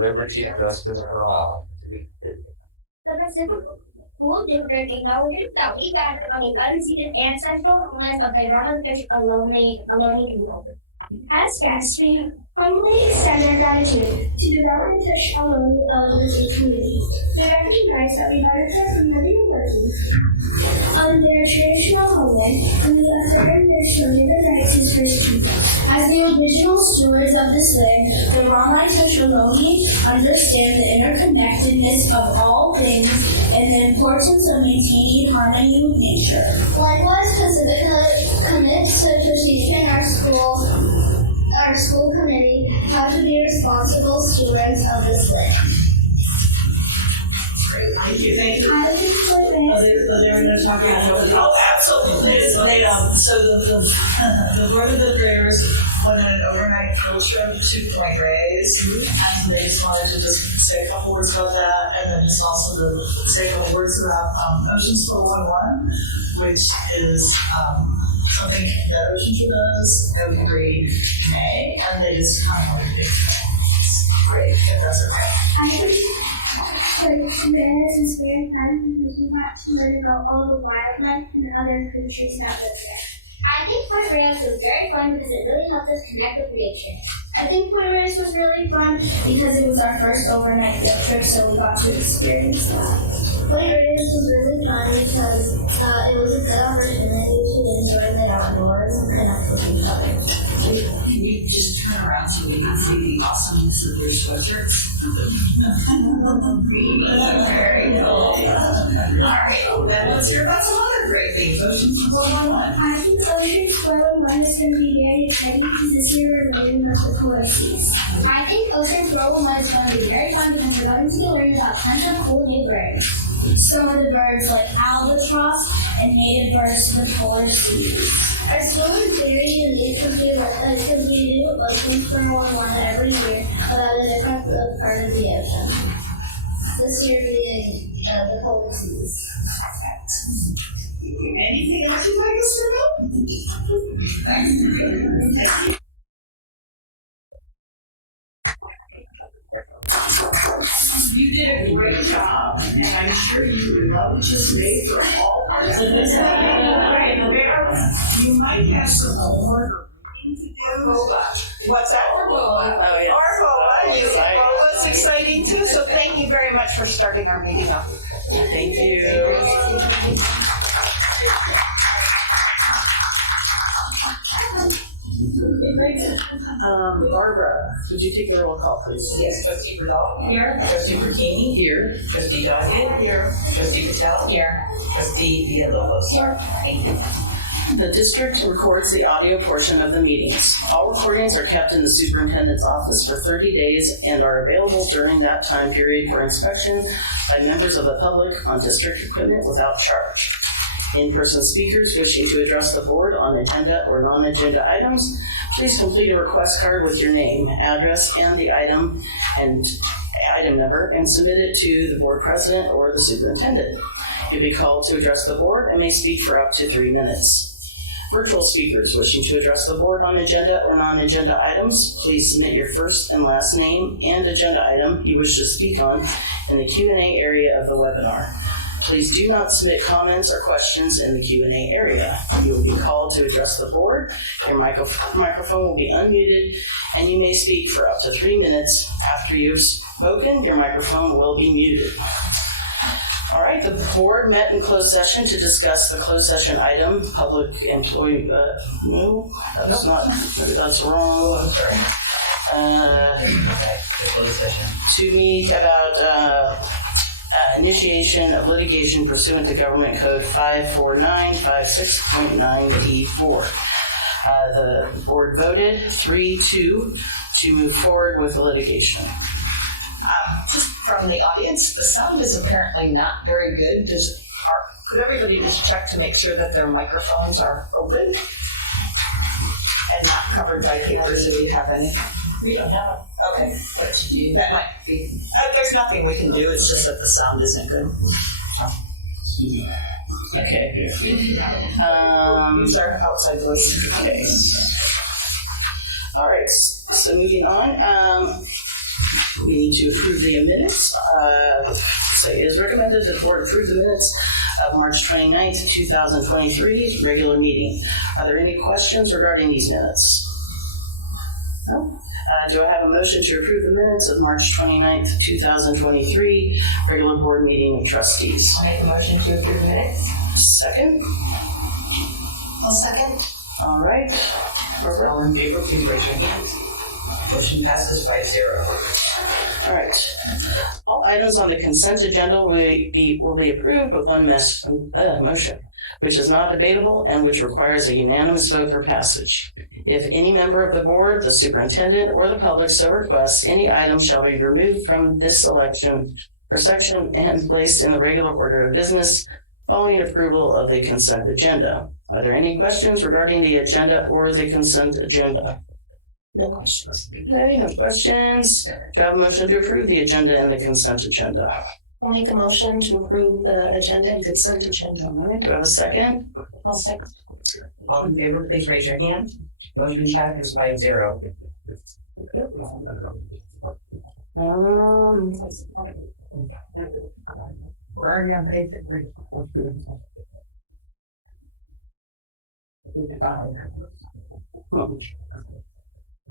Liberty and justice for all. The Pacific School District acknowledges that we gather on the unceded ancestral land of the Roman-Fish Ohlone people. As guests, we humbly extend our gratitude to the Roman-Fish Ohlone elders community. We recognize that we benefit from living and working on their traditional homeland, and we affirm their human rights as First People. As the original stewards of this land, the Roman-Fish Ohlone understand the interconnectedness of all things and the importance of maintaining harmony with nature. Likewise, Pacifica commits to teaching our school committee how to be responsible stewards of this land. Great, thank you. Thank you. I think They were going to talk about it. Oh, absolutely. So the Board of Directors went on an overnight field trip to Point Reyes, and they just wanted to just say a couple words about that, and then just also to say a couple words about Oceans 411, which is something that Oceans does every May, and they just kind of wanted to make great, if that's okay. I think Reyes is very fun because we got to learn about all the wildlife and other creatures that live there. I think Point Reyes was very fun because it really helped us connect with nature. I think Point Reyes was really fun because it was our first overnight field trip, so we got to experience that. Point Reyes was really fun because it was a good opportunity to enjoy the outdoors and connect with each other. Can you just turn around so we can see the awesomeness of your sweatshirts? Very cool. All right, then let's hear about some other great things. Oceans 411. I think Oceans 411 is going to be very exciting because this year we're learning about the polar seas. I think Oceans 411 is going to be very fun because we're going to be learning about tons of cool new birds. Some of the birds like albatross and native birds to the polar seas. Our school is very unique because we do Oceans 411 every year about a different part of the ocean. This year being the polar seas. Anything else you'd like us to know? Thank you. You did a great job, and I'm sure you would love to stay for all parts of this. You might have some homework or reading to do. What's that? Oh, yes. Or boba. Boba's exciting too, so thank you very much for starting our meeting off. Thank you. Barbara, would you take the roll call, please? Yes, Trustee Bradal. Here. Trustee Bertini. Here. Trustee Doggett. Here. Trustee Patel. Here. Trustee Villalobos. Here. Thank you. The district records the audio portion of the meetings. All recordings are kept in the superintendent's office for 30 days and are available during that time period for inspection by members of the public on district equipment without charge. In-person speakers wishing to address the board on agenda or non-agenda items, please complete a request card with your name, address, and the item number and submit it to the board president or the superintendent. You'll be called to address the board and may speak for up to 3 minutes. Virtual speakers wishing to address the board on agenda or non-agenda items, please submit your first and last name and agenda item you wish to speak on in the Q&A area of the webinar. Please do not submit comments or questions in the Q&A area. You will be called to address the board. Your microphone will be unmuted, and you may speak for up to 3 minutes. After you've spoken, your microphone will be muted. All right, the board met in closed session to discuss the closed session item, public employee, no, that's not, that's wrong. I'm sorry. The closed session. To meet about initiation of litigation pursuant to Government Code 54956.9D4. The board voted 3-2 to move forward with the litigation. Just from the audience, the sound is apparently not very good. Could everybody just check to make sure that their microphones are open and not covered by papers if you have any? We don't have it. Okay. What to do? That might be. There's nothing we can do. It's just that the sound isn't good. Okay. Use our outside voice. Okay. All right. So moving on, we need to approve the minutes. So it is recommended that the board approve the minutes of March 29th, 2023 regular meeting. Are there any questions regarding these minutes? No? Do I have a motion to approve the minutes of March 29th, 2023 regular board meeting of trustees? I'll make a motion to approve the minutes. Second? I'll second. All right. All in favor, please raise your hand. Motion passes 5-0. All right. All items on the consent agenda will be approved with one motion, which is not debatable and which requires a unanimous vote for passage. If any member of the board, the superintendent, or the public so requests, any item shall be removed from this selection or section and placed in the regular order of business following approval of the consent agenda. Are there any questions regarding the agenda or the consent agenda? No questions. Okay, no questions. Do I have a motion to approve the agenda and the consent agenda? I'll make a motion to approve the agenda and consent agenda. All right, do I have a second? I'll second. All in favor, please raise your hand. Motion passes 5-0. Where are you on page 3?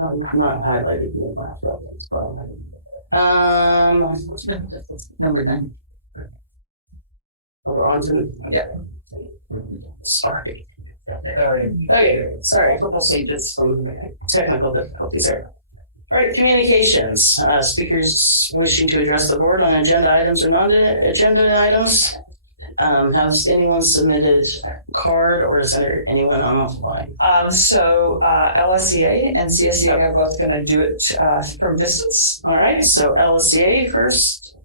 I'm not highlighted in my reference, Number 9. we're on to, Yeah. sorry. Sorry. Okay, sorry, we'll see just some technical difficulties there. All right, communications. Speakers wishing to address the board on agenda items or non-agenda items. Has anyone submitted a card or is there anyone online? LSCA and CSCA are both going to do it from distance. All right, so LSCA first.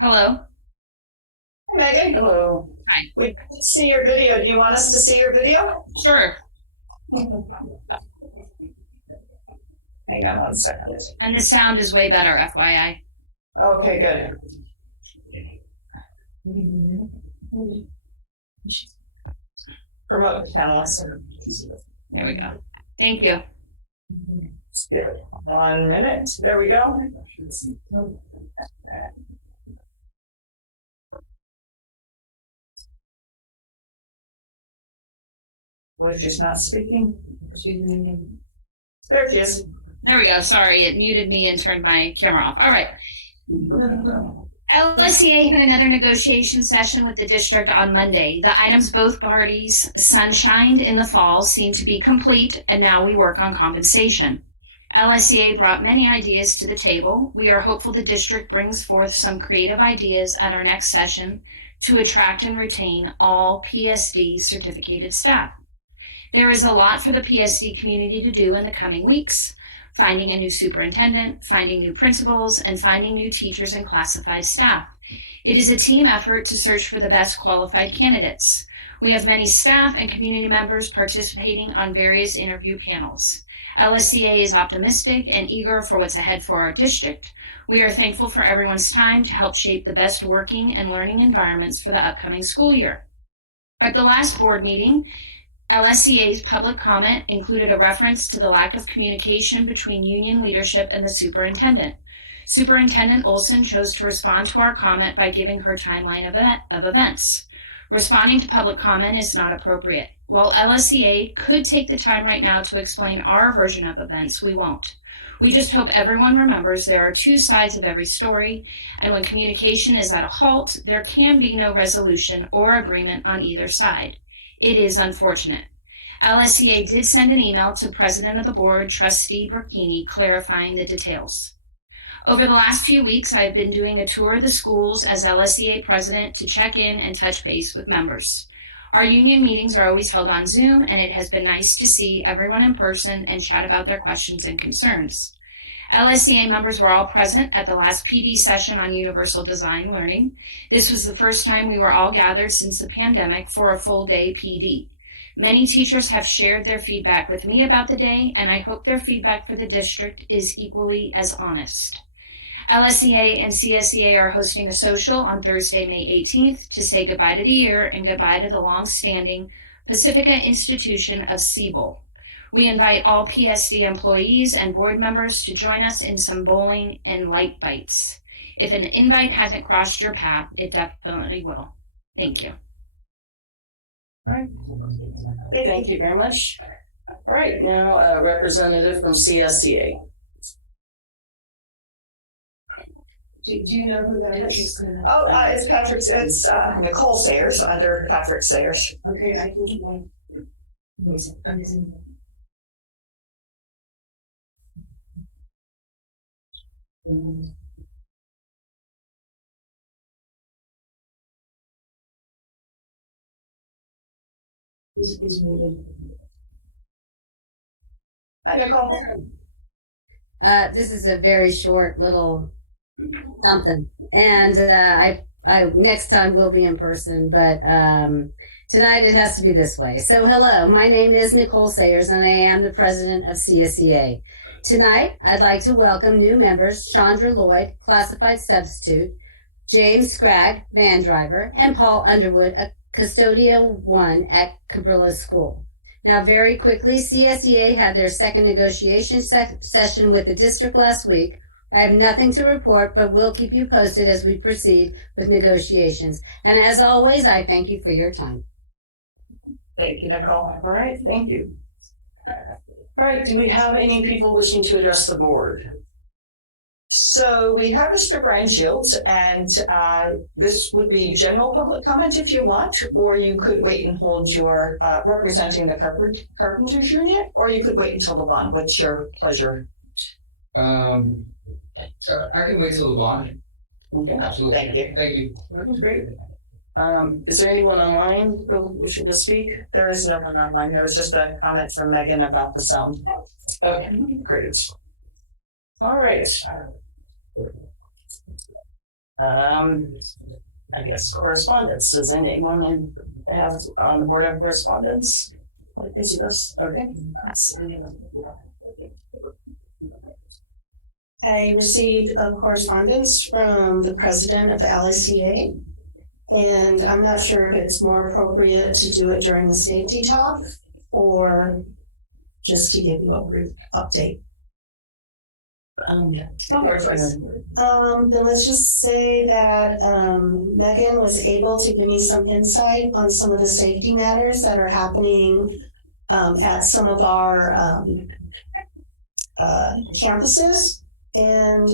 Hello. Hey, Megan. Hello. Hi. We didn't see your video. Do you want us to see your video? Sure. Hang on 1 second. And the sound is way better, FYI. Okay, good. Promote the panelists. There we go. Thank you. Let's give it 1 minute. There we go. What if she's not speaking? There she is. There we go. Sorry, it muted me and turned my camera off. All right. LSCA had another negotiation session with the district on Monday. The items both parties sunshined in the fall seem to be complete, and now we work on compensation. LSCA brought many ideas to the table. We are hopeful the district brings forth some creative ideas at our next session to attract and retain all PSD certificated staff. There is a lot for the PSD community to do in the coming weeks: finding a new superintendent, finding new principals, and finding new teachers and classified staff. It is a team effort to search for the best qualified candidates. We have many staff and community members participating on various interview panels. LSCA is optimistic and eager for what's ahead for our district. We are thankful for everyone's time to help shape the best working and learning environments for the upcoming school year. At the last board meeting, LSCA's public comment included a reference to the lack of communication between union leadership and the superintendent. Superintendent Olson chose to respond to our comment by giving her timeline of events. Responding to public comment is not appropriate. While LSCA could take the time right now to explain our version of events, we won't. We just hope everyone remembers there are two sides of every story, and when communication is at a halt, there can be no resolution or agreement on either side. It is unfortunate. LSCA did send an email to President of the Board, Trustee Burkini, clarifying the details. Over the last few weeks, I've been doing a tour of the schools as LSCA President to check in and touch base with members. Our union meetings are always held on Zoom, and it has been nice to see everyone in person and chat about their questions and concerns. LSCA members were all present at the last PD session on Universal Design Learning. This was the first time we were all gathered since the pandemic for a full day PD. Many teachers have shared their feedback with me about the day, and I hope their feedback for the district is equally as honest. LSEA and CSEA are hosting a social on Thursday, May 18th to say goodbye to the year and goodbye to the long-standing Pacifica institution of Siebel. We invite all PSD employees and board members to join us in some bowling and light bites. If an invite hasn't crossed your path, it definitely will. Thank you. All right. Thank you very much. All right, now a representative from CSEA. Do you know who that is? Oh, it's Patrick, it's Nicole Sayers, under Patrick Sayers. Okay, I can. Is muted. Hi, Nicole. This is a very short little something, and I next time will be in person, but tonight it has to be this way. So, hello, my name is Nicole Sayers, and I am the president of CSEA. Tonight, I'd like to welcome new members: Chandra Lloyd, classified substitute; James Scragg, van driver; and Paul Underwood, a custodial 1 at Cabrillo School. Now, very quickly, CSEA had their second negotiation session with the district last week. I have nothing to report, but we'll keep you posted as we proceed with negotiations. And as always, I thank you for your time. Thank you, Nicole. All right, thank you. All right, do we have any people wishing to address the board? So we have Mr. Brian Shields, and this would be general public comment if you want, or you could wait and hold your representing the Carpenters Union, or you could wait until the bond. What's your pleasure? I can wait till the bond. Okay, Absolutely. Thank you. Thank you. that was great. Is there anyone online wishing to speak? There is no one online. There was just a comment from Megan about the sound. Okay, great. All right. I guess correspondence. Does anyone have on the board have correspondence? Like this, yes. Okay. I received a correspondence from the president of the LSEA, and I'm not sure if it's more appropriate to do it during the safety talk or just to give you a brief update. Then let's just say that Megan was able to give me some insight on some of the safety matters that are happening at some of our campuses, and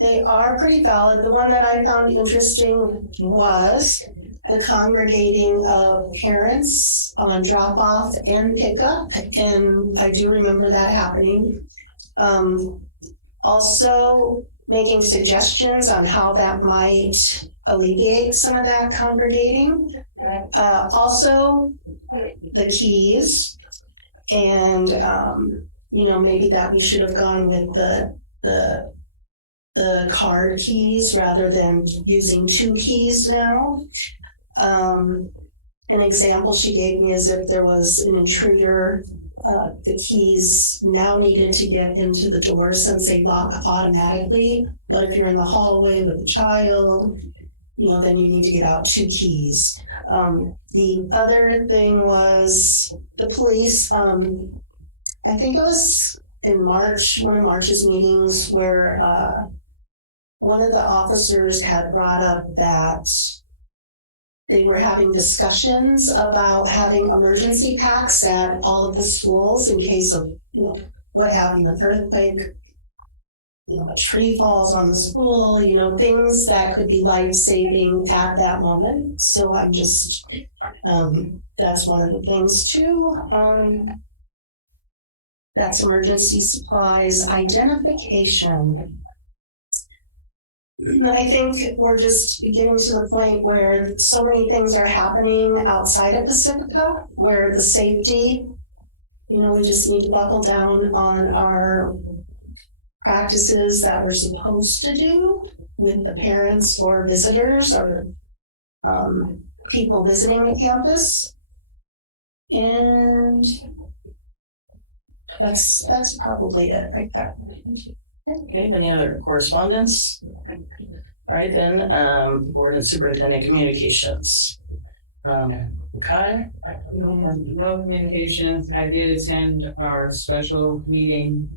they are pretty valid. The one that I found interesting was the congregating of parents on drop-off and pickup, and I do remember that happening. Also making suggestions on how that might alleviate some of that congregating. Also the keys, and maybe that we should have gone with the card keys rather than using 2 keys now. An example she gave me is if there was an intruder, the keys now needed to get into the door since they lock automatically. But if you're in the hallway with a child, then you need to get out 2 keys. The other thing was the police. I think it was in March, one of March's meetings, where one of the officers had brought up that they were having discussions about having emergency packs at all of the schools in case of, what have you, an earthquake, a tree falls on the school, things that could be life-saving at that moment. So I'm just, that's one of the things too. That's emergency supplies identification. I think we're just getting to the point where so many things are happening outside of Pacifica, where the safety, we just need to buckle down on our practices that we're supposed to do with the parents or visitors or people visiting the campus. And that's probably it right there. Okay, any other correspondence? All right, then, board and superintendent communications. Kai? No communications. I did attend our special meeting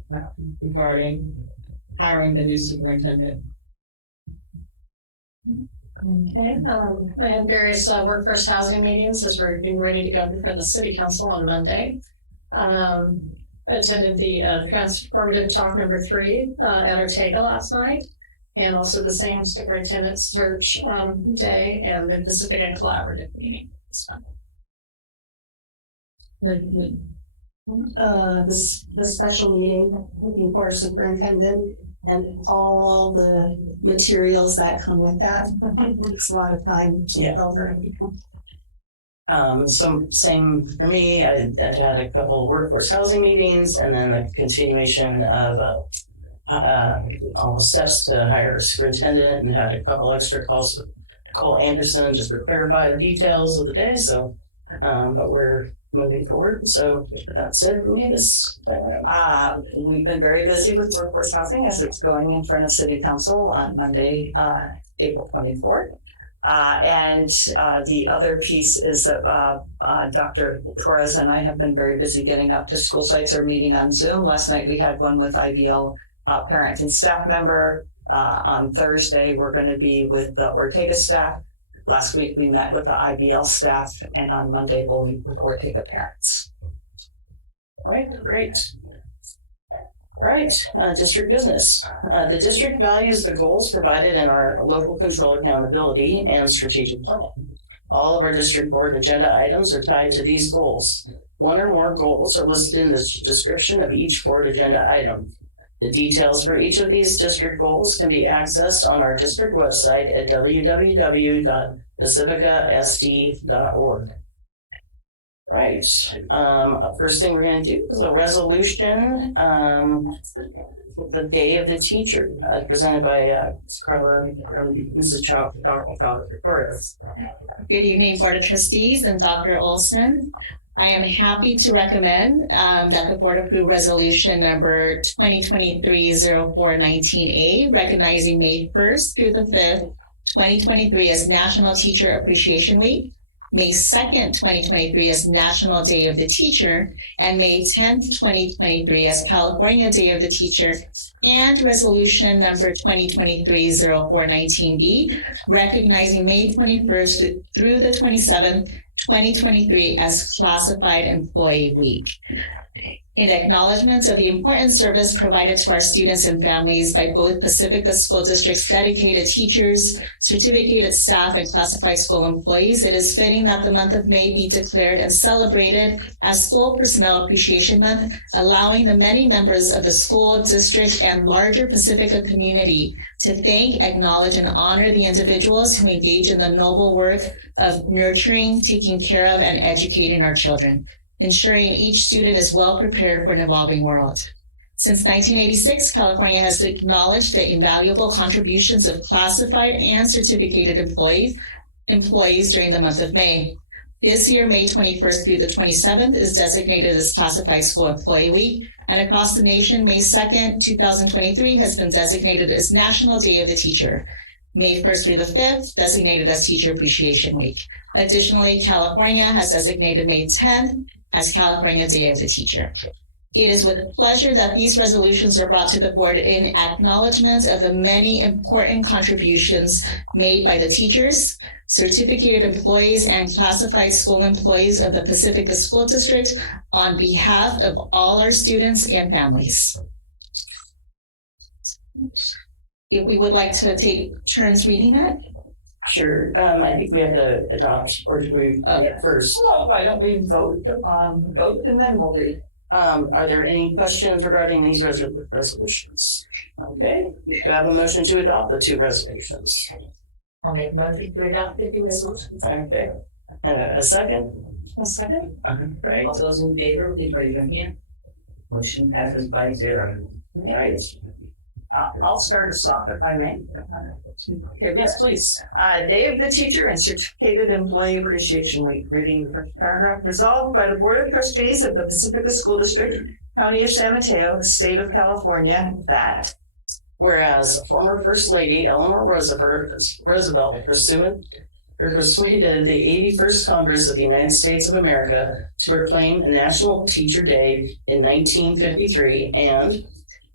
regarding hiring the new superintendent. Okay, I had various workforce housing meetings as we're getting ready to go before the city council on Monday. I attended the transformative talk number 3 at Ortega last night, and also the same superintendent search day and the Pacifica collaborative meeting. The special meeting looking for a superintendent and all the materials that come with that. It takes a lot of time to get over. So same for me. I had a couple of workforce housing meetings, and then the continuation of all the steps to hire a superintendent, and had a couple extra calls with Nicole Anderson just to clarify the details of the day. So, but we're moving forward. So that's it for me this time. We've been very busy with workforce housing as it's going in front of City Council on Monday, April 24th. And the other piece is that Dr. Torres and I have been very busy getting up to school sites or meeting on Zoom. Last night we had one with IBL parent and staff member. On Thursday we're going to be with the Ortega staff. Last week we met with the IBL staff, and on Monday we'll meet with Ortega parents. All right, great. All right, district business. The district values the goals provided in our local control accountability and strategic plan. All of our district board agenda items are tied to these goals. One or more goals are listed in the description of each board agenda item. The details for each of these district goals can be accessed on our district website at www.pacificasd.org. Right. First thing we're going to do is a resolution, the Day of the Teacher, presented by Carla, Mrs. Torres. Good evening, Board of Trustees and Dr. Olson. I am happy to recommend that the board approve resolution number 2023-0419A, recognizing May 1st through the 5th, 2023 as National Teacher Appreciation Week, May 2nd, 2023 as National Day of the Teacher, and May 10th, 2023 as California Day of the Teacher, and resolution number 2023-0419B, recognizing May 21st through the 27th, 2023 as Classified Employee Week. In acknowledgement of the important service provided to our students and families by both Pacifica School District's dedicated teachers, certificated staff, and classified school employees, it is fitting that the month of May be declared and celebrated as School Personnel Appreciation Month, allowing the many members of the school district and larger Pacifica community to thank, acknowledge, and honor the individuals who engage in the noble work of nurturing, taking care of, and educating our children, ensuring each student is well prepared for an evolving world. Since 1986, California has acknowledged the invaluable contributions of classified and certificated employees during the month of May. This year, May 21st through the 27th is designated as Classified School Employee Week, and across the nation, May 2nd, 2023 has been designated as National Day of the Teacher. May 1st through the 5th, designated as Teacher Appreciation Week. Additionally, California has designated May 10th as California Day of the Teacher. It is with pleasure that these resolutions are brought to the board in acknowledgement of the many important contributions made by the teachers, certificated employees, and classified school employees of the Pacifica School District on behalf of all our students and families. If we would like to take turns reading it. Sure. I think we have to adopt, or do we first? Well, why don't we vote and then we'll read. Are there any questions regarding these resolutions? Okay. Do you have a motion to adopt the two resolutions? I'll make a motion to adopt the 2 resolutions. Okay. A second? A second. Right. All those in favor, please raise your hand. Motion passes by 0. All right. I'll start us off if I may. Okay, yes, please. Day of the Teacher and Certificated Employee Appreciation Week. Reading the first paragraph. Resolved by the Board of Trustees of the Pacifica School District, County of San Mateo, State of California, that Whereas former First Lady Eleanor Roosevelt persuaded the 81st Congress of the United States of America to proclaim a National Teacher Day in 1953, and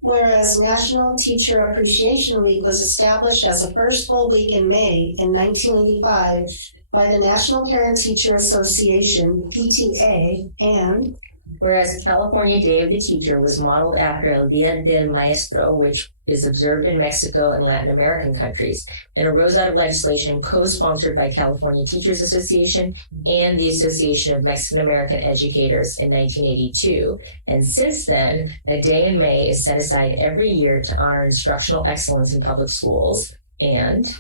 Whereas National Teacher Appreciation Week was established as the first full week in May in 1985 by the National Parent Teacher Association, PTA, and whereas California Day of the Teacher was modeled after El Día del Maestro, which is observed in Mexico and Latin American countries, and arose out of legislation co-sponsored by California Teachers Association and the Association of Mexican American Educators in 1982. And since then, a day in May is set aside every year to honor instructional excellence in public schools. And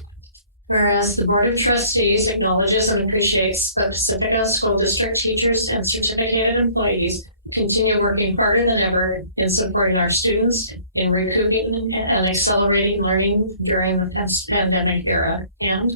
whereas the Board of Trustees acknowledges and appreciates that Pacifica School District teachers and certificated employees continue working harder than ever in supporting our students in recouping and accelerating learning during the pandemic era. And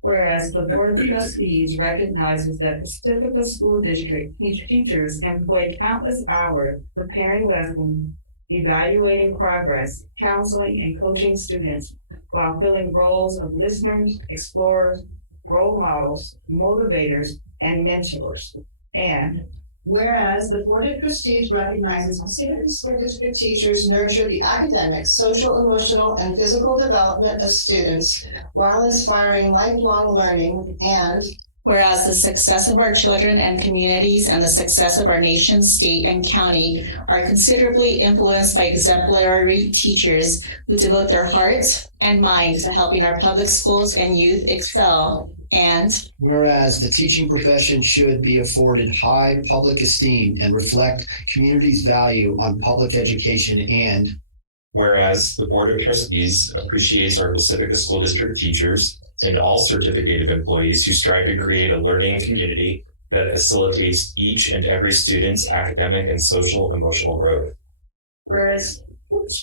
whereas the Board of Trustees recognizes that Pacifica School District teachers employ countless hours preparing lessons, evaluating progress, counseling, and coaching students while filling roles of listeners, explorers, role models, motivators, and mentors. And whereas the Board of Trustees recognizes Pacifica School District teachers nurture the academic, social, emotional, and physical development of students while inspiring lifelong learning, and whereas the success of our children and communities and the success of our nation, state, and county are considerably influenced by exemplary teachers who devote their hearts and minds to helping our public schools and youth excel. And whereas the teaching profession should be afforded high public esteem and reflect community's value on public education, and whereas the Board of Trustees appreciates our Pacifica School District teachers and all certificated employees who strive to create a learning community that facilitates each and every student's academic and social emotional growth. whereas,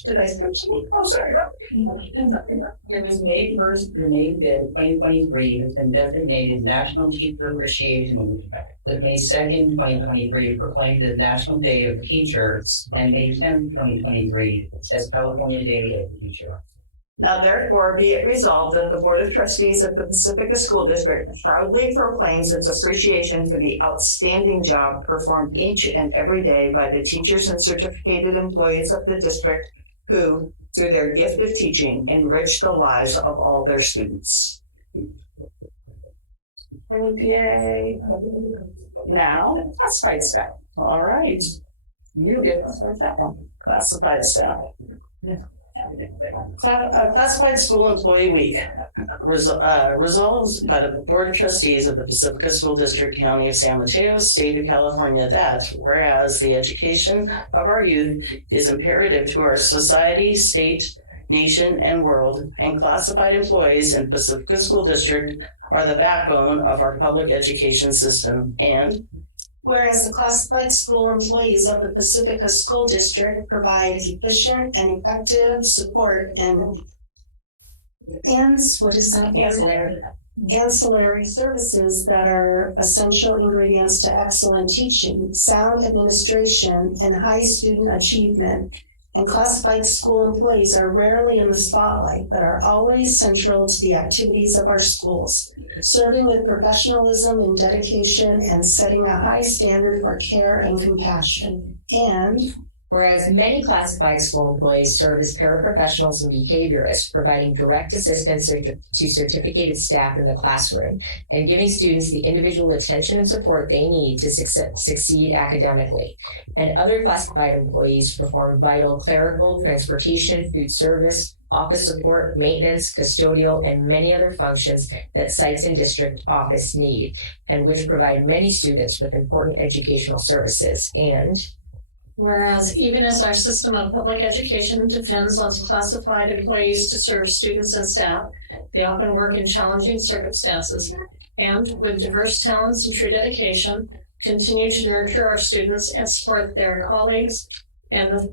did I skip something? Oh, sorry. It was May 1st through May 5th, 2023 has been designated National Teacher Appreciation Week, with May 2nd, 2023 proclaimed as National Day of the Teacher, and May 10th, 2023 as California Day of the Teacher. Now therefore be it resolved that the Board of Trustees of the Pacifica School District proudly proclaims its appreciation for the outstanding job performed each and every day by the teachers and certificated employees of the district who, through their gift of teaching, enrich the lives of all their students. Yay. Now, classified staff. All right. You get to start that one. Classified staff. Classified School Employee Week resolves by the Board of Trustees of the Pacifica School District, County of San Mateo, State of California, that whereas the education of our youth is imperative to our society, state, nation, and world, and classified employees in Pacifica School District are the backbone of our public education system, and whereas the classified school employees of the Pacifica School District provide efficient and effective support and what is that? Ancillary services that are essential ingredients to excellent teaching, sound administration, and high student achievement. And classified school employees are rarely in the spotlight, but are always central to the activities of our schools, serving with professionalism and dedication and setting a high standard for care and compassion. And whereas many classified school employees serve as paraprofessionals and behaviorists, providing direct assistance to certificated staff in the classroom and giving students the individual attention and support they need to succeed academically. And other classified employees perform vital clerical, transportation, food service, office support, maintenance, custodial, and many other functions that sites and district office need, and which provide many students with important educational services. And whereas even as our system of public education depends on classified employees to serve students and staff, they often work in challenging circumstances and, with diverse talents and true dedication, continue to nurture our students and support their colleagues and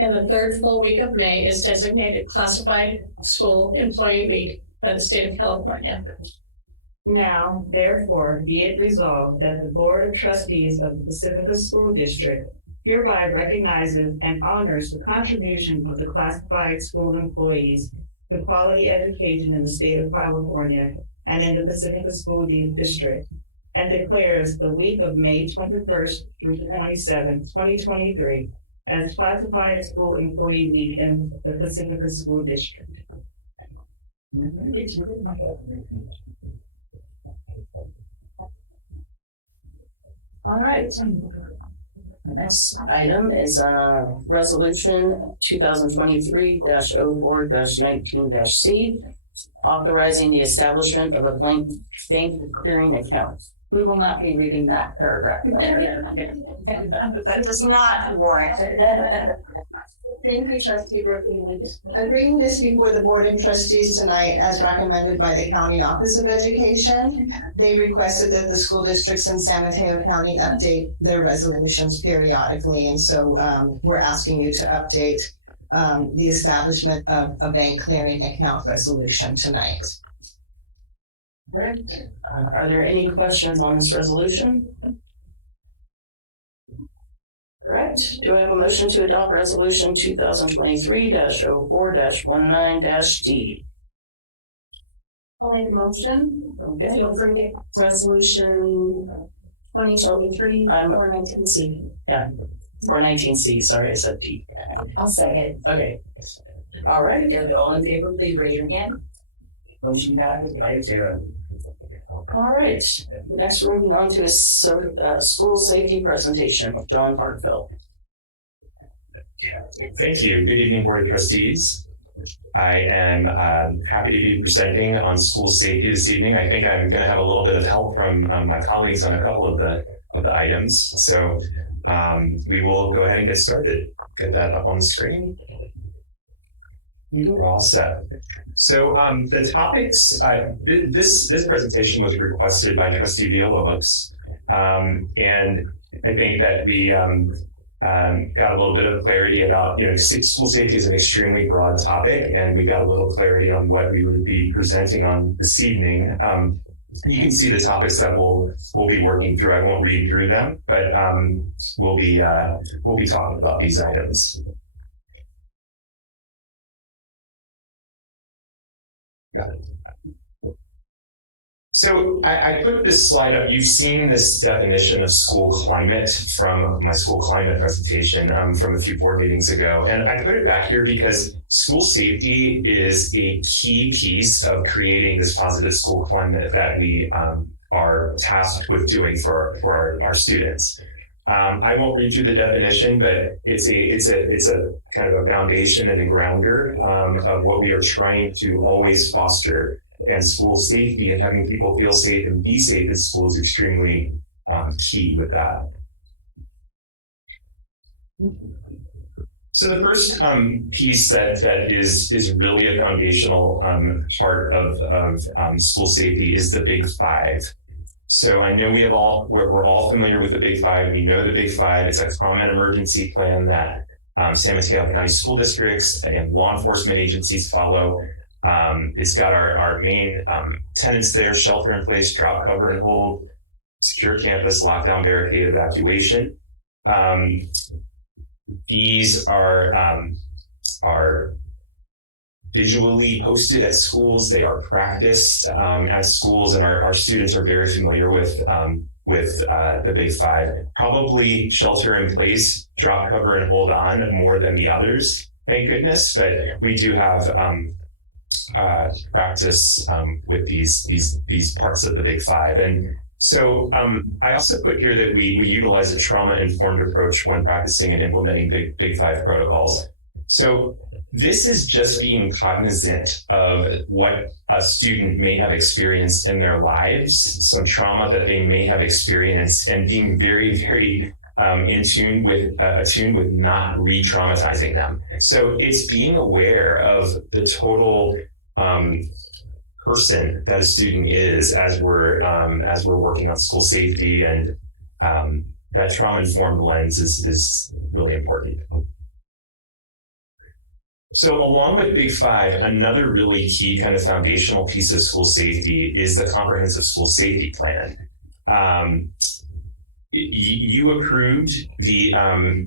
And the third full week of May is designated Classified School Employee Week by the state of California. Now, therefore, be it resolved that the Board of Trustees of the Pacifica School District hereby recognizes and honors the contribution of the classified school employees to quality education in the state of California and in the Pacifica School District, and declares the week of May 21st through the 27th, 2023, as Classified School Employee Week in the Pacifica School District. All right. The next item is Resolution 2023-04-19-C, authorizing the establishment of a blank bank clearing account. We will not be reading that paragraph. That does not warrant it. Thank you, Trustee Brooklyn. I'm bringing this before the Board of Trustees tonight as recommended by the County Office of Education. They requested that the school districts in San Mateo County update their resolutions periodically, and so we're asking you to update the establishment of a bank clearing account resolution tonight. All right. Are there any questions on this resolution? All right. Do I have a motion to adopt Resolution 2023-04-19-D? I'll make a motion. Okay. You'll bring Resolution 2023-419C. Yeah. 419C. Sorry, I said D. I'll second. Okay. All right. All in favor, please raise your hand. Motion passes 5-0. All right. Next, we're moving on to a school safety presentation with John Hartfeld. Thank you. Good evening, Board of Trustees. I am happy to be presenting on school safety this evening. I think I'm going to have a little bit of help from my colleagues on a couple of the items. So we will go ahead and get started. Get that up on the screen. We're all set. So the topics, this presentation was requested by Trustee Villalobos. And I think that we got a little bit of clarity about, school safety is an extremely broad topic, and we got a little clarity on what we would be presenting on this evening. You can see the topics that we'll be working through. I won't read through them, but we'll be talking about these items. Got it. So I put this slide up. You've seen this definition of school climate from my school climate presentation from a few board meetings ago. And I put it back here because school safety is a key piece of creating this positive school climate that we are tasked with doing for our students. I won't read through the definition, but it's a kind of a foundation and a grounder of what we are trying to always foster. And school safety and having people feel safe and be safe in school is extremely key with that. So the first piece that is really a foundational part of school safety is the Big Five. So I know we're all familiar with the Big Five. We know the Big Five. It's a common emergency plan that San Mateo County school districts and law enforcement agencies follow. It's got our main tenets there: shelter in place, drop, cover, and hold, secure campus, lockdown, barricade, evacuation. These are visually posted at schools. They are practiced at schools, and our students are very familiar with the Big Five. Probably shelter in place, drop, cover, and hold on more than the others, thank goodness. But we do have practice with these parts of the Big Five. And so I also put here that we utilize a trauma-informed approach when practicing and implementing Big Five protocols. So this is just being cognizant of what a student may have experienced in their lives, some trauma that they may have experienced, and being very, very attuned with not re-traumatizing them. So it's being aware of the total person that a student is as we're working on school safety, and that trauma-informed lens is really important. So along with Big Five, another really key kind of foundational piece of school safety is the comprehensive school safety plan. You approved the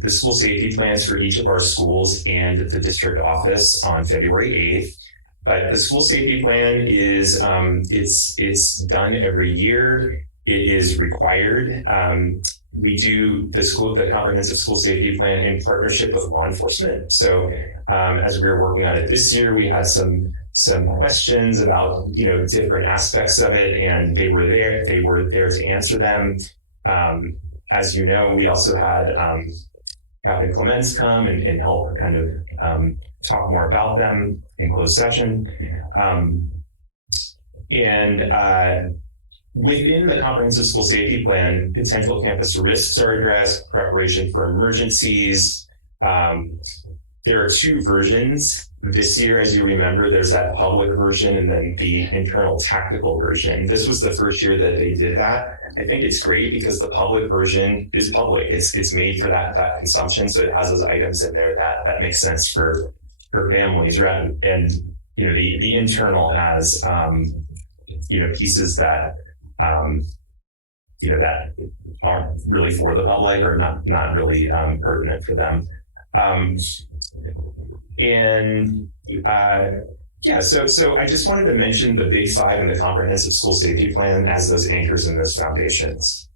school safety plans for each of our schools and the district office on February 8th. But the school safety plan is it's done every year. It is required. We do the comprehensive school safety plan in partnership with law enforcement. So as we were working on it this year, we had some questions about different aspects of it, and they were there to answer them. As you know, we also had Captain Clements come and help kind of talk more about them in closed session. Within the comprehensive school safety plan, potential campus risks are addressed, preparation for emergencies. There are two versions. This year, as you remember, there's that public version and then the internal tactical version. This was the first year that they did that. I think it's great because the public version is public. It's made for that consumption, so it has those items in there that makes sense for families, right? And the internal has pieces that that aren't really for the public or not really pertinent for them. So I just wanted to mention the Big Five and the comprehensive school safety plan as those anchors and those foundations.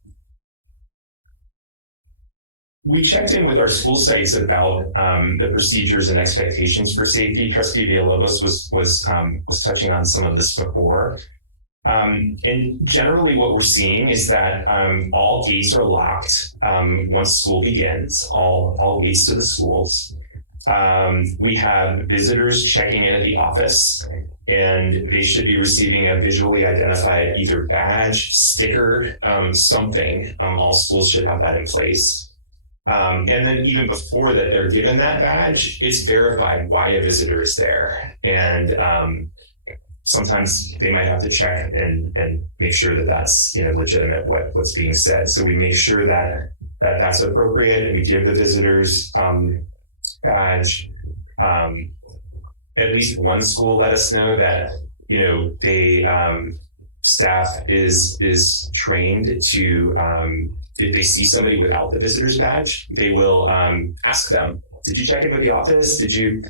We checked in with our school sites about the procedures and expectations for safety. Trustee Villalobos was touching on some of this before. And generally what we're seeing is that all gates are locked once school begins, all gates to the schools. We have visitors checking in at the office, and they should be receiving a visually identified either badge, sticker, something. All schools should have that in place. And then even before that they're given that badge, it's verified why a visitor is there. And sometimes they might have to check and make sure that that's legitimate what's being said. So we make sure that that's appropriate, and we give the visitors badge. At least one school let us know that they staff is trained to if they see somebody without the visitor's badge, they will ask them, "Did you check in with the office? Did you?"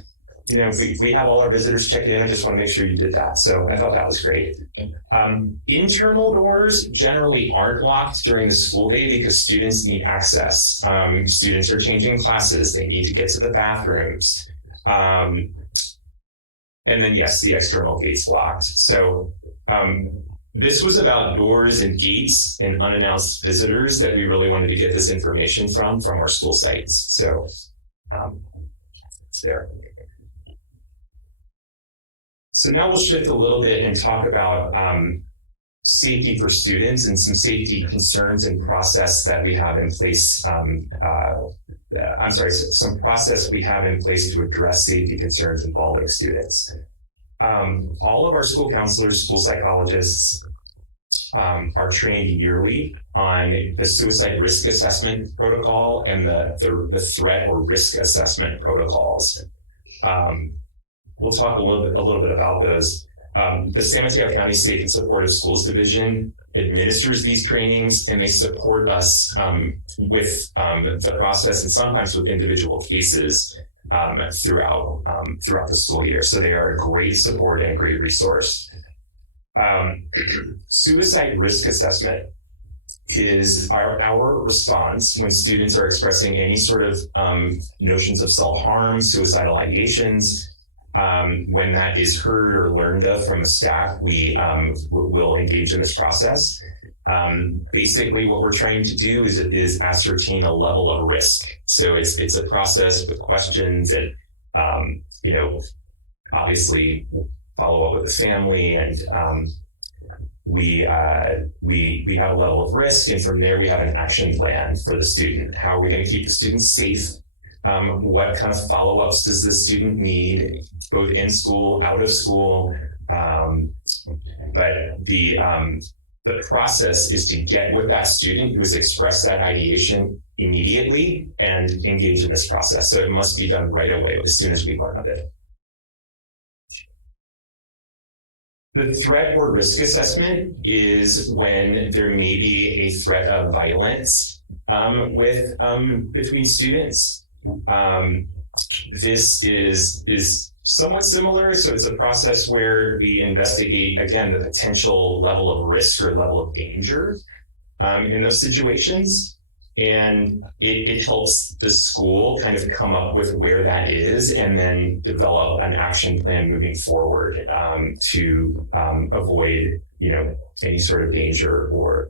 We have all our visitors checked in. I just want to make sure you did that. So I thought that was great. Internal doors generally aren't locked during the school day because students need access. Students are changing classes. They need to get to the bathrooms. And then, yes, the external gate's locked. So this was about doors and gates and unannounced visitors that we really wanted to get this information from our school sites. So it's there. So now we'll shift a little bit and talk about safety for students and some safety concerns and process that we have in place. Some process we have in place to address safety concerns involving students. All of our school counselors, school psychologists are trained yearly on the suicide risk assessment protocol and the threat or risk assessment protocols. We'll talk a little bit about those. The San Mateo County Safe and Supportive Schools Division administers these trainings, and they support us with the process and sometimes with individual cases throughout the school year. So they are a great support and a great resource. Suicide risk assessment is our response when students are expressing any sort of notions of self-harm, suicidal ideations. When that is heard or learned of from the staff, we will engage in this process. Basically, what we're trying to do is ascertain a level of risk. So it's a process with questions and obviously follow up with the family, and we have a level of risk, and from there we have an action plan for the student. How are we going to keep the student safe? What kind of follow-ups does the student need, both in school, out of school? But the process is to get with that student who has expressed that ideation immediately and engage in this process. So it must be done right away as soon as we learn of it. The threat or risk assessment is when there may be a threat of violence between students. This is somewhat similar. So it's a process where we investigate, again, the potential level of risk or level of danger in those situations. And it helps the school kind of come up with where that is and then develop an action plan moving forward to avoid, any sort of danger or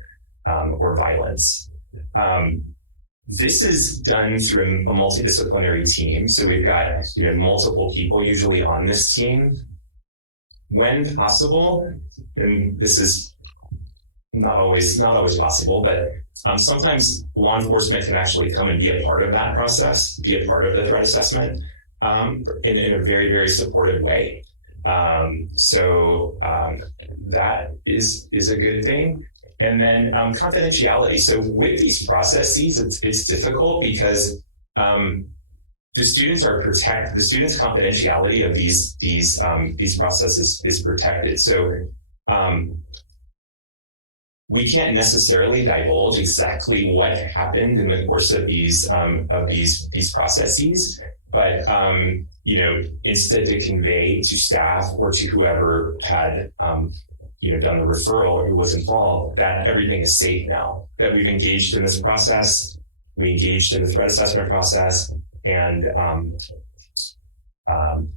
violence. This is done through a multidisciplinary team. So we've got multiple people usually on this team. When possible, and this is not always possible, but sometimes law enforcement can actually come and be a part of that process, be a part of the threat assessment in a very, very supportive way. So that is a good thing. And then confidentiality. So with these processes, it's difficult because the students' confidentiality of these processes is protected. So we can't necessarily divulge exactly what happened in the course of these processes, but instead to convey to staff or to whoever had done the referral or who was involved that everything is safe now, that we've engaged in this process, we engaged in the threat assessment process, and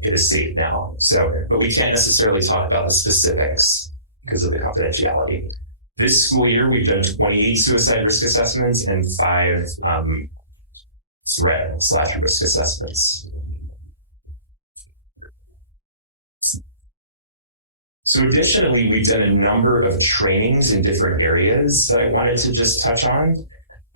it is safe now. So, but we can't necessarily talk about the specifics because of the confidentiality. This school year, we've done 28 suicide risk assessments and 5 threat/risk assessments. So additionally, we've done a number of trainings in different areas that I wanted to just touch on.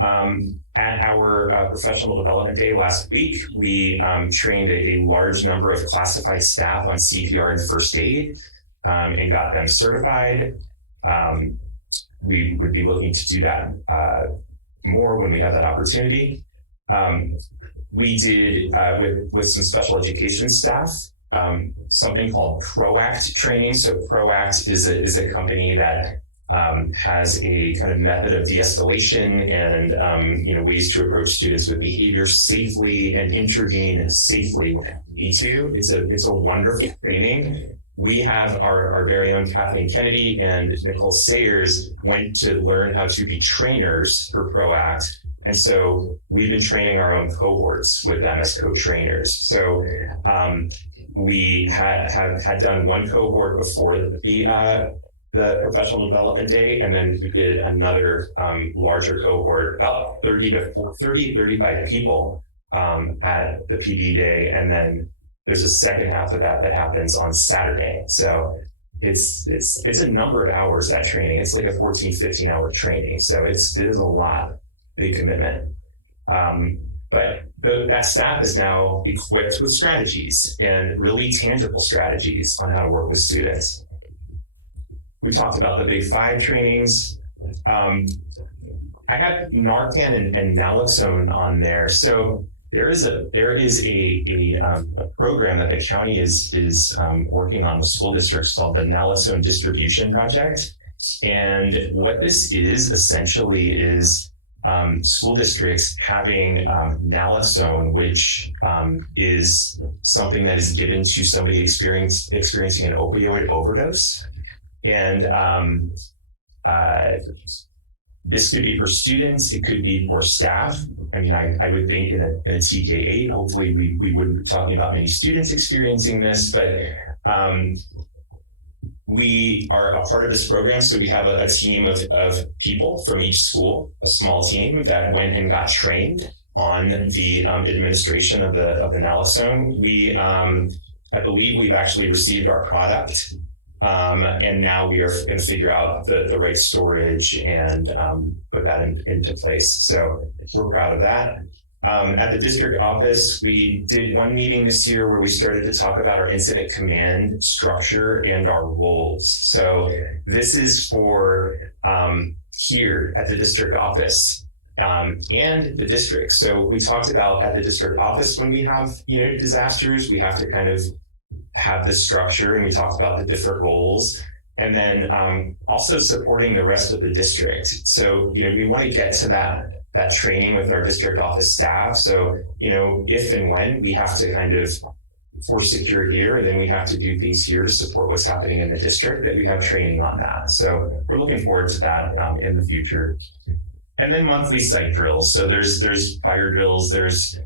At our professional development day last week, we trained a large number of classified staff on CPR and first aid and got them certified. We would be looking to do that more when we have that opportunity. We did with some special education staff something called PROACT training. So PROACT is a company that has a kind of method of de-escalation and ways to approach students with behavior safely and intervene safely when we need to. It's a wonderful training. We have our very own Kathleen Kennedy and Nicole Sayers went to learn how to be trainers for PROACT. And so we've been training our own cohorts with them as co-trainers. So we had done one cohort before the professional development day, and then we did another larger cohort, about 35 people at the PD day, and then there's a second half of that happens on Saturday. So it's a number of hours, that training. It's like a 14, 15 hour training. So it is a lot, big commitment. But that staff is now equipped with strategies and really tangible strategies on how to work with students. We talked about the Big 5 trainings. I have Narcan and naloxone on there. So there is a program that the county is working on with school districts called the Naloxone Distribution Project. And what this is essentially is school districts having naloxone, which is something that is given to somebody experiencing an opioid overdose. And this could be for students, it could be for staff. I mean, I would think in a TK8, hopefully we wouldn't be talking about many students experiencing this, but we are a part of this program. So we have a team of people from each school, a small team that went and got trained on the administration of the naloxone. We, I believe we've actually received our product. And now we are going to figure out the right storage and put that into place. So we're proud of that. At the district office, we did one meeting this year where we started to talk about our incident command structure and our roles. So this is for here at the district office and the district. So we talked about at the district office, when we have disasters, we have to kind of have this structure, and we talked about the different roles. And then also supporting the rest of the district. So, we want to get to that training with our district office staff. So, if and when we have to kind of force secure here, then we have to do things here to support what's happening in the district, that we have training on that. So we're looking forward to that in the future. And then monthly site drills. So there's fire drills, there's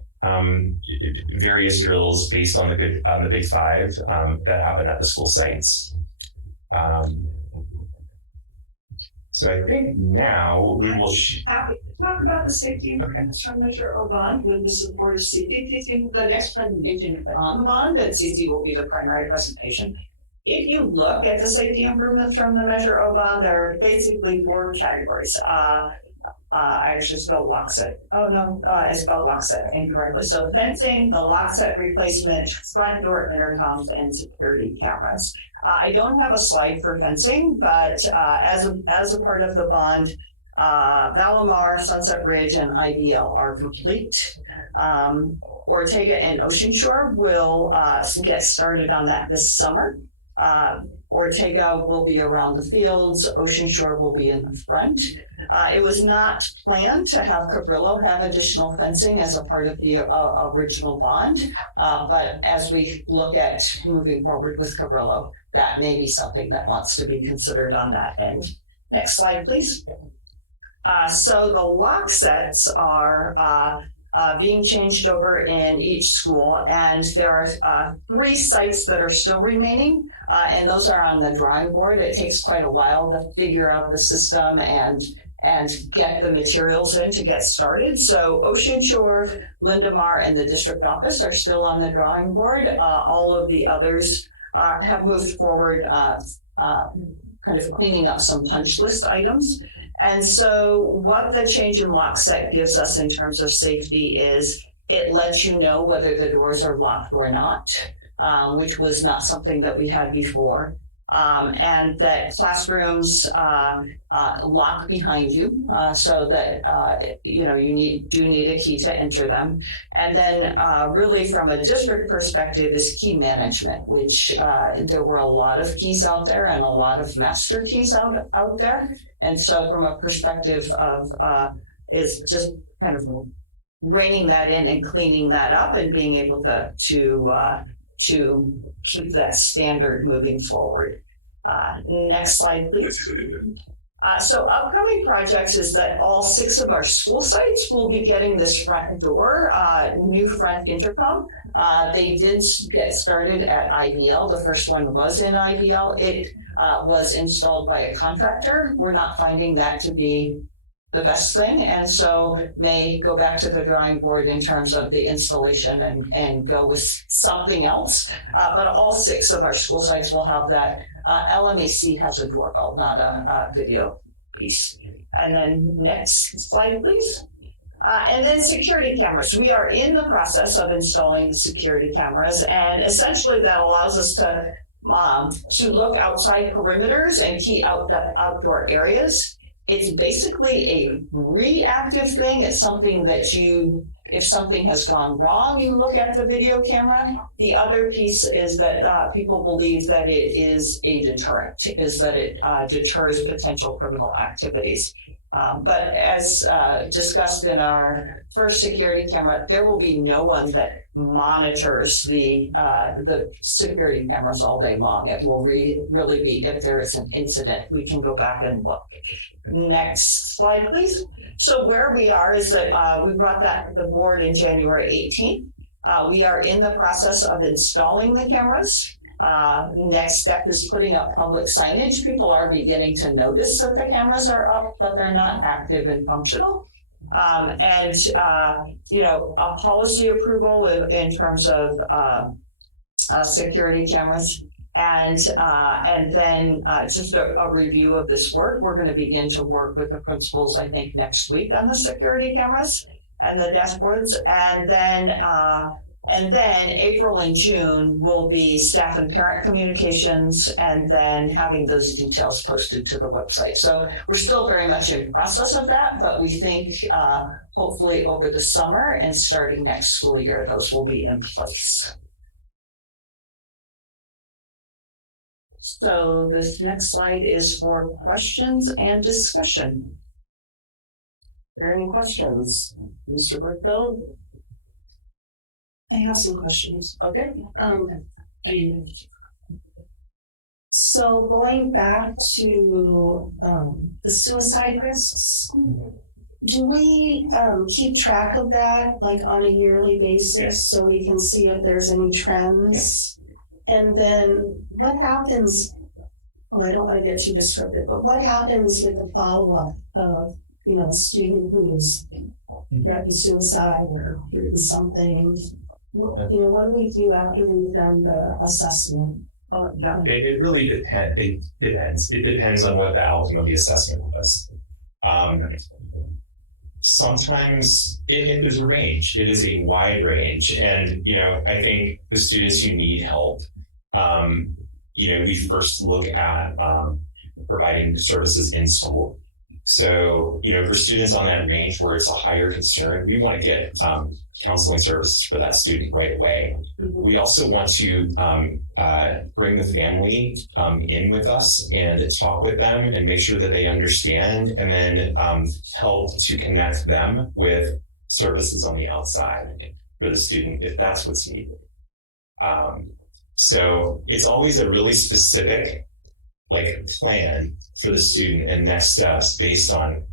various drills based on the Big Five that happen at the school sites. So I think now we will. Happy to talk about the safety improvements from Measure O bond with the support of CC. The next presentation on the bond, and CC will be the primary presentation. If you look at the safety improvements from the Measure O bond, there are basically 4 categories. I actually spelled lockset. Oh no, I spelled lockset incorrectly. So fencing, the lockset replacement, front door intercoms, and security cameras. I don't have a slide for fencing, but as a part of the bond, Valamar, Sunset Ridge, and IBL are complete. Ortega and Ocean Shore will get started on that this summer. Ortega will be around the fields. Ocean Shore will be in the front. It was not planned to have Cabrillo have additional fencing as a part of the original bond, but as we look at moving forward with Cabrillo, that may be something that wants to be considered on that end. Next slide, please. So the lock sets are being changed over in each school, and there are 3 sites that are still remaining, and those are on the drawing board. It takes quite a while to figure out the system and get the materials in to get started. So Ocean Shore, Lindemar, and the district office are still on the drawing board. All of the others have moved forward, kind of cleaning up some punch list items. And so what the change in lock set gives us in terms of safety is it lets you know whether the doors are locked or not, which was not something that we had before. And that classrooms lock behind you, so that you do need a key to enter them. And then really from a district perspective is key management, which there were a lot of keys out there and a lot of master keys out there. And so from a perspective of is just kind of reining that in and cleaning that up and being able to keep that standard moving forward. Next slide, please. So upcoming projects is that all 6 of our school sites will be getting this front door, new front intercom. They did get started at IBL. The first one was in IBL. It was installed by a contractor. We're not finding that to be the best thing, and so may go back to the drawing board in terms of the installation and go with something else. But all 6 of our school sites will have that. LMAC has a doorbell, not a video piece. And then next slide, please. And then security cameras. We are in the process of installing the security cameras, and essentially that allows us to look outside perimeters and key out the outdoor areas. It's basically a reactive thing. It's something that if something has gone wrong, you look at the video camera. The other piece is that people believe that it is a deterrent, is that it deters potential criminal activities. But as discussed in our first security camera, there will be no one that monitors the security cameras all day long. It will really be if there is an incident, we can go back and look. Next slide, please. So where we are is that we brought that to the board in January 18th. We are in the process of installing the cameras. Next step is putting up public signage. People are beginning to notice that the cameras are up, but they're not active and functional. A policy approval in terms of security cameras. And then just a review of this work. We're going to begin to work with the principals, I think, next week on the security cameras and the dashboards. And then April and June will be staff and parent communications, and then having those details posted to the website. So we're still very much in process of that, but we think hopefully over the summer and starting next school year, those will be in place. So this next slide is for questions and discussion. Are there any questions? Mr. Brickville? I have some questions. Okay. So going back to the suicide risks, do we keep track of that like on a yearly basis so we can see if there's any trends? And then what happens? Oh, I don't want to get too descriptive, but what happens with the follow-up of a student who's threatened suicide or written something? What do we do after we've done the assessment? It really depends. It depends. It depends on what the outcome of the assessment was. Sometimes there's a range. It is a wide range, and I think the students who need help, we first look at providing services in school. So, for students on that range where it's a higher concern, we want to get counseling services for that student right away. We also want to bring the family in with us and talk with them and make sure that they understand, and then help to connect them with services on the outside for the student if that's what's needed. So it's always a really specific plan for the student and next steps based on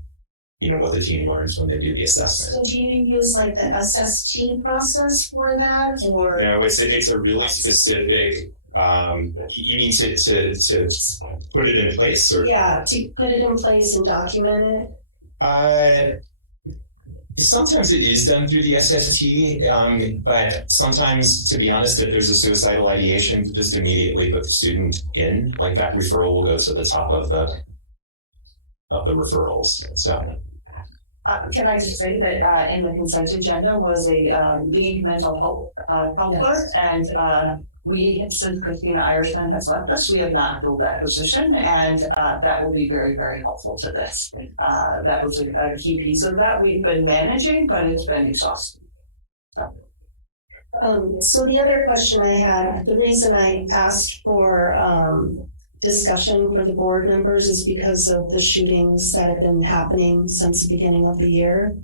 what the team learns when they do the assessment. So do you use the SST process for that, or no? It's a really specific. You mean to put it in place, or to put it in place and document it? Sometimes it is done through the SST, but sometimes, to be honest, if there's a suicidal ideation, just immediately put the student in. That referral will go to the top of the referrals. So, can I just say that in the consent agenda was a lead mental health counselor, and we, since Christina Irishman has left us, we have not filled that position, and that will be very, very helpful to this. That was a key piece of that we've been managing, but it's been exhausting. So the other question I had, the reason I asked for discussion for the board members is because of the shootings that have been happening since the beginning of the year.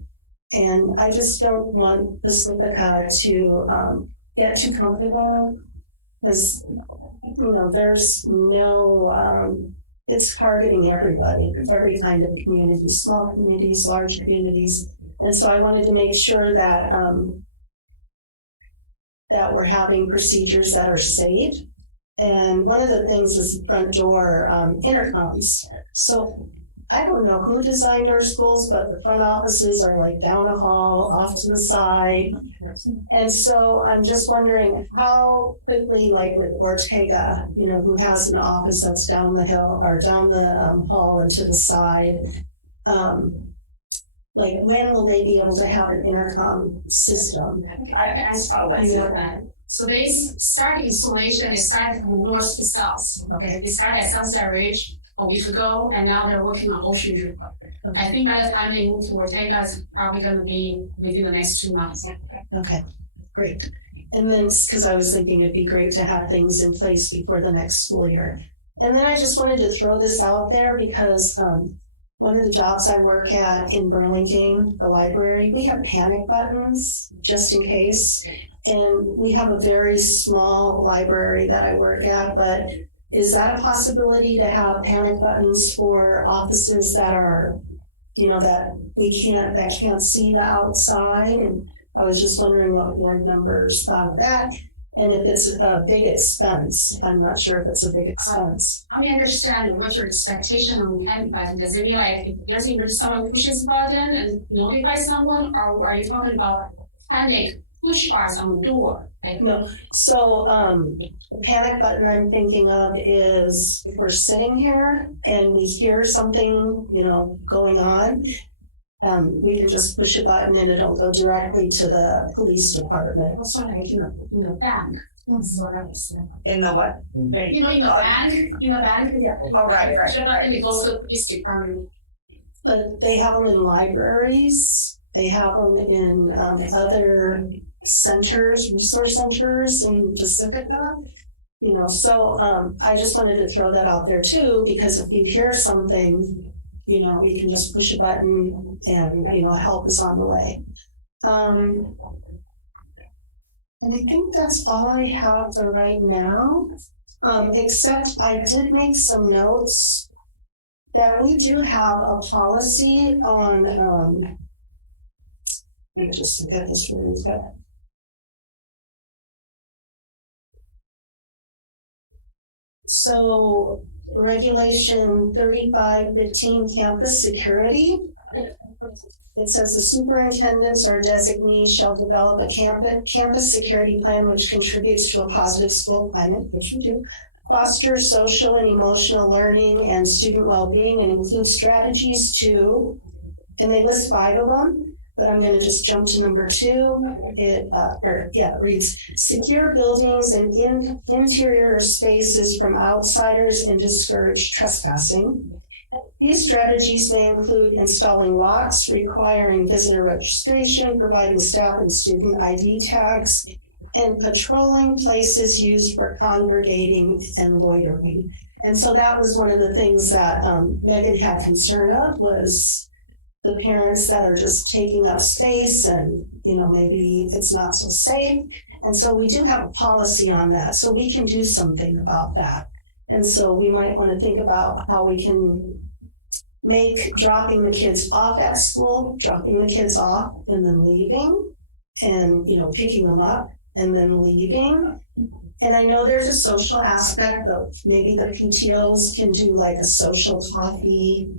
And I just don't want Pacifica to get too comfortable, because there's no it's targeting everybody, every kind of community, small communities, large communities. And so I wanted to make sure that that we're having procedures that are safe. And one of the things is front door intercoms. So I don't know who designed our schools, but the front offices are down a hall, off to the side. And so I'm just wondering how quickly, with Ortega, who has an office that's down the hill or down the hall and to the side, when will they be able to have an intercom system? I saw that. So they start installation, they started from north to south. Okay. They started at Sunset Ridge a week ago, and now they're working on Ocean View. Okay. I think by the time they move to Ortega, it's probably going to be within the next 2 months. Okay, great. And then, because I was thinking it'd be great to have things in place before the next school year. And then I just wanted to throw this out there because one of the jobs I work at in Burlingame, the library, we have panic buttons just in case. And we have a very small library that I work at, but is that a possibility to have panic buttons for offices that are, that can't see the outside? And I was just wondering what board members thought of that. And if it's a big expense, I'm not sure if it's a big expense. I understand what's your expectation on panic button. Does it mean if someone pushes a button and notifies someone, or are you talking about panic push bars on the door? No. So the panic button I'm thinking of is if we're sitting here and we hear something, going on, we can just push a button and it'll go directly to the police department. That's what I do in the bank. That's what I was saying. In the what? In the bank. Yeah. Oh, right. Push a button, it goes to the police department. But they have them in libraries. They have them in other centers, resource centers in Pacifica. So I just wanted to throw that out there too, because if you hear something, you can just push a button and, help is on the way. And I think that's all I have for right now, except I did make some notes that we do have a policy on, let me just look at this really quick. So regulation 3515 campus security. It says the superintendents or designees shall develop a campus security plan which contributes to a positive school climate, which we do, foster social and emotional learning and student well-being, and includes strategies to, and they list 5 of them, but I'm going to just jump to number 2. It reads, secure buildings and interior spaces from outsiders and discourage trespassing. These strategies may include installing locks, requiring visitor registration, providing staff and student ID tags, and patrolling places used for congregating and loitering. And so that was one of the things that Megan had concern of, was the parents that are just taking up space and, maybe it's not so safe. And so we do have a policy on that, so we can do something about that. And so we might want to think about how we can make dropping the kids off at school, dropping the kids off and then leaving, and, picking them up and then leaving. And I know there's a social aspect of maybe the PTOs can do like a social coffee,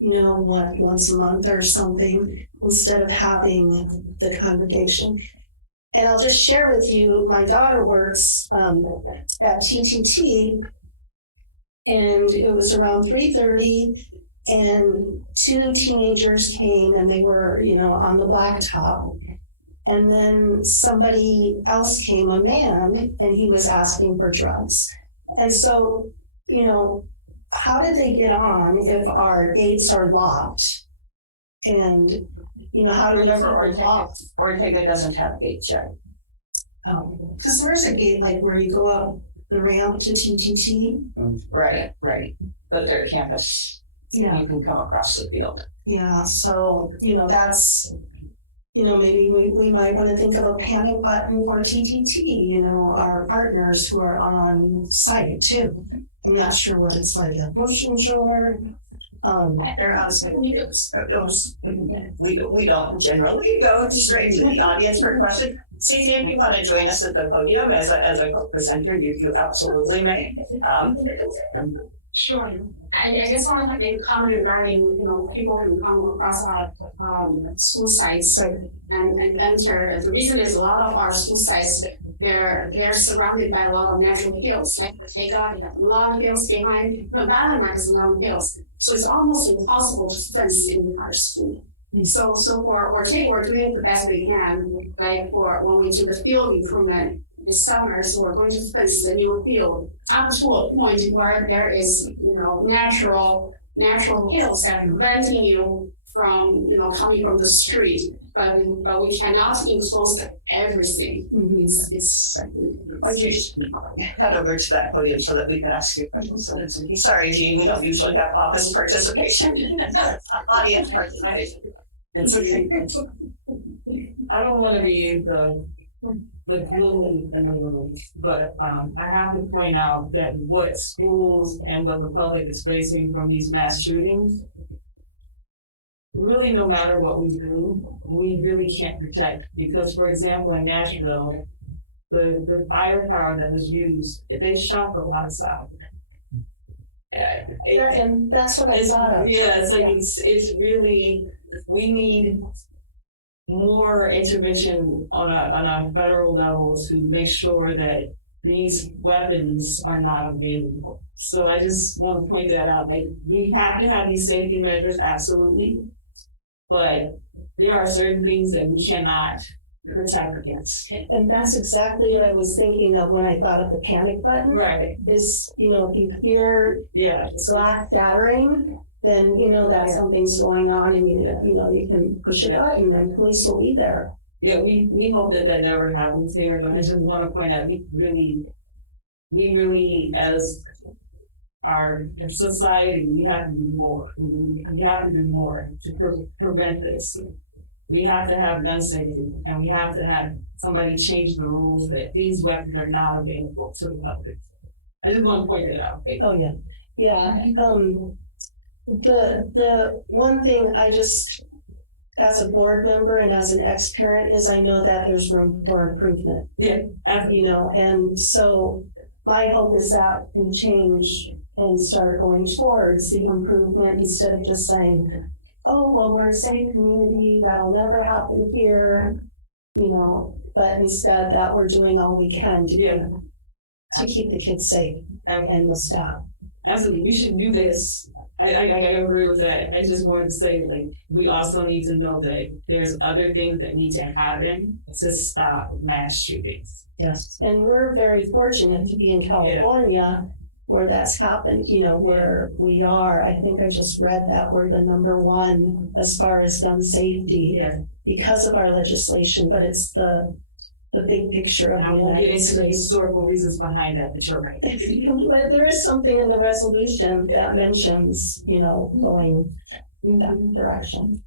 once a month or something, instead of having the congregation. And I'll just share with you, my daughter works at TTT, and it was around 3:30, and 2 teenagers came and they were, on the blacktop. And then somebody else came, a man, and he was asking for drugs. And so, how did they get on if our gates are locked? And, how do we Remember, locked? Ortega doesn't have gates yet. Oh, because there's a gate like where you go up the ramp to TTT. Right. But their campus, you can come across the field. Yeah, so, that's, maybe we might want to think of a panic button for TTT, our partners who are on site too. I'm not sure what it's like at Ocean Shore. They're outside. We don't generally go straight to the audience for questions. Cece, if you want to join us at the podium as a co-presenter, you absolutely may. Sure. I guess I want to make a comment regarding, people who come across our school sites and enter. The reason is a lot of our school sites, they're surrounded by a lot of natural hills. Like Ortega, you have a lot of hills behind. The Valley Mark is a lot of hills. So it's almost impossible to fence in our school. So for Ortega, we're doing the best we can. Like for when we do the field improvement this summer, so we're going to fence the new field up to a point where there is, natural hills that are preventing you from, coming from the street. But we cannot enclose everything. It's head over to that podium so that we can ask you questions. Sorry, Jean, we don't usually have office participation, audience participation. It's okay. I don't want to be the glue in the room, but I have to point out that what schools and what the public is facing from these mass shootings, really no matter what we do, we really can't protect. Because, for example, in Nashville, the firepower that was used, they shot the lights out. And that's what I thought of. Yeah, it's really, we need more intervention on a federal level to make sure that these weapons are not available. So I just want to point that out. Like, we have to have these safety measures, absolutely, but there are certain things that we cannot protect against. And that's exactly what I was thinking of when I thought of the panic button. Right. Is, if you hear glass shattering, then that something's going on, and you can push a button and police will be there. Yeah, we hope that never happens here, but I just want to point out, we really we really, as our society, we have to do more. We have to do more to prevent this. We have to have gun safety, and we have to have somebody change the rules that these weapons are not available to the public. I just want to point that out. Oh, yeah. Yeah. The one thing I just, as a board member and as an ex-parent, is I know that there's room for improvement. Yeah. You know, and so my hope is that we change and start going towards the improvement instead of just saying, oh, well, we're a safe community, that'll never happen here, you know, but instead that we're doing all we can to keep the kids safe and the staff. Absolutely, we should do this. I agree with that. I just wanted to say, like, we also need to know that there's other things that need to happen to stop mass shootings. Yes, and we're very fortunate to be in California where that's happened, you know, where we are. I think I just read that we're the #1 as far as gun safety because of our legislation, but it's the big picture of the United States. The historical reasons behind that, but you're right. But there is something in the resolution that mentions, you know, going in that direction.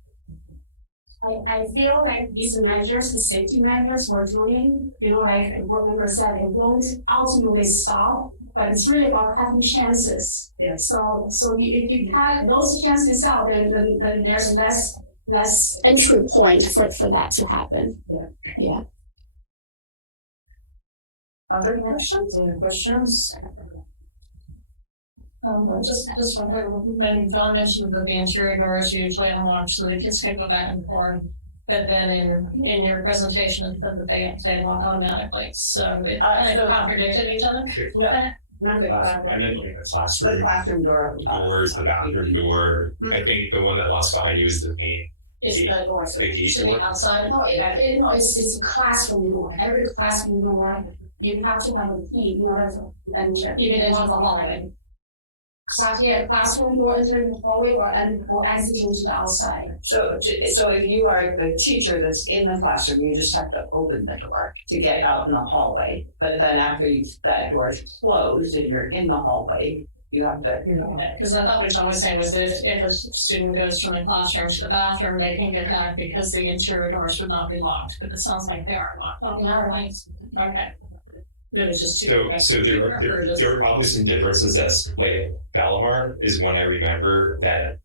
I feel like these measures, the safety measures we're doing, you know, like what member said, it won't ultimately stop, but it's really about having chances. Yeah. So if you have those chances out, then there's less entry point for that to happen. Yeah. Other questions? Any questions? Just one quick, when John mentioned that the interior door is usually unlocked so the kids can go back and forth, but then in your presentation it said that they lock automatically. So it kind of contradicted each other. I mentioned the classroom. The classroom door. Doors, the bathroom door. I think the one that locks behind you is the main. It's the door sitting outside. No, it's a classroom door. Every classroom door, you have to have a key in order to enter. Even into the hallway. Classroom door entering the hallway or exiting to the outside. So if you are the teacher that's in the classroom, you just have to open the door to get out in the hallway. But then after that door is closed and you're in the hallway, you have to. Because I thought what John was saying was that if a student goes from the classroom to the bathroom, they can get back because the interior doors would not be locked. But it sounds like they are locked. Oh, not right. Okay. It was just So there were probably some differences. That's like Valimar is one I remember that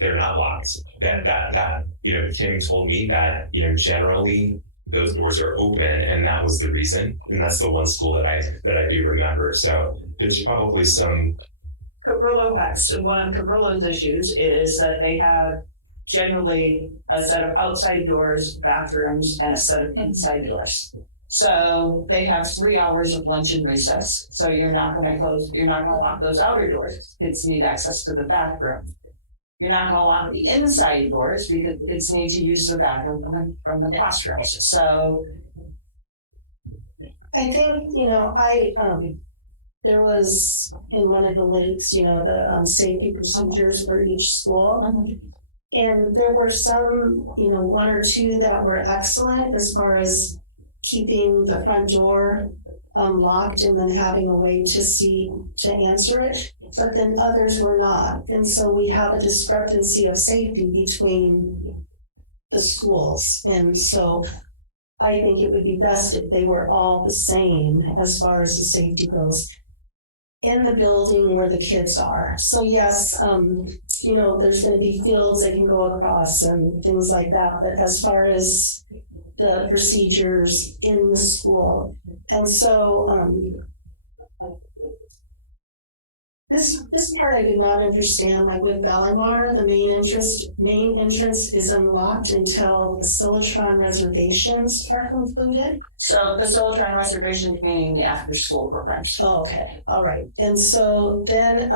they're not locked. That you know, Kim told me that, you know, generally those doors are open, and that was the reason. And that's the one school that I do remember. So there's probably some. Cabrillo has one of Cabrillo's issues is that they have generally a set of outside doors, bathrooms, and a set of inside doors. So they have 3 hours of lunch and recess. So you're not going to lock those outer doors. Kids need access to the bathroom. You're not going to lock the inside doors because kids need to use the bathroom from the classrooms. So I think, you know, there was in one of the links, you know, the safety procedures for each school. And there were some, you know, 1 or 2 that were excellent as far as keeping the front door locked and then having a way to answer it, but then others were not. And so we have a discrepancy of safety between the schools. And so I think it would be best if they were all the same as far as the safety goes in the building where the kids are. So yes, you know, there's going to be fields they can go across and things like that. But as far as the procedures in the school. And so this part I did not understand. Like with Valimar, the main entrance is unlocked until Facilitron reservations are concluded. So Facilitron reservations meaning the after school programs. Oh, okay. All right. And so then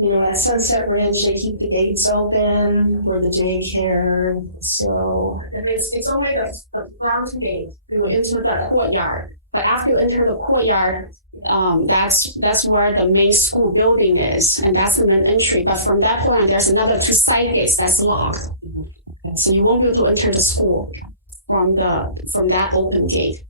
you know, at Sunset Ridge, they keep the gates open for the daycare. So it's only the front gate, you know, into the courtyard. But after you enter the courtyard, that's where the main school building is, and that's the main entry. But from that point on, there's another 2 side gates that's locked, so you won't be able to enter the school from that open gate.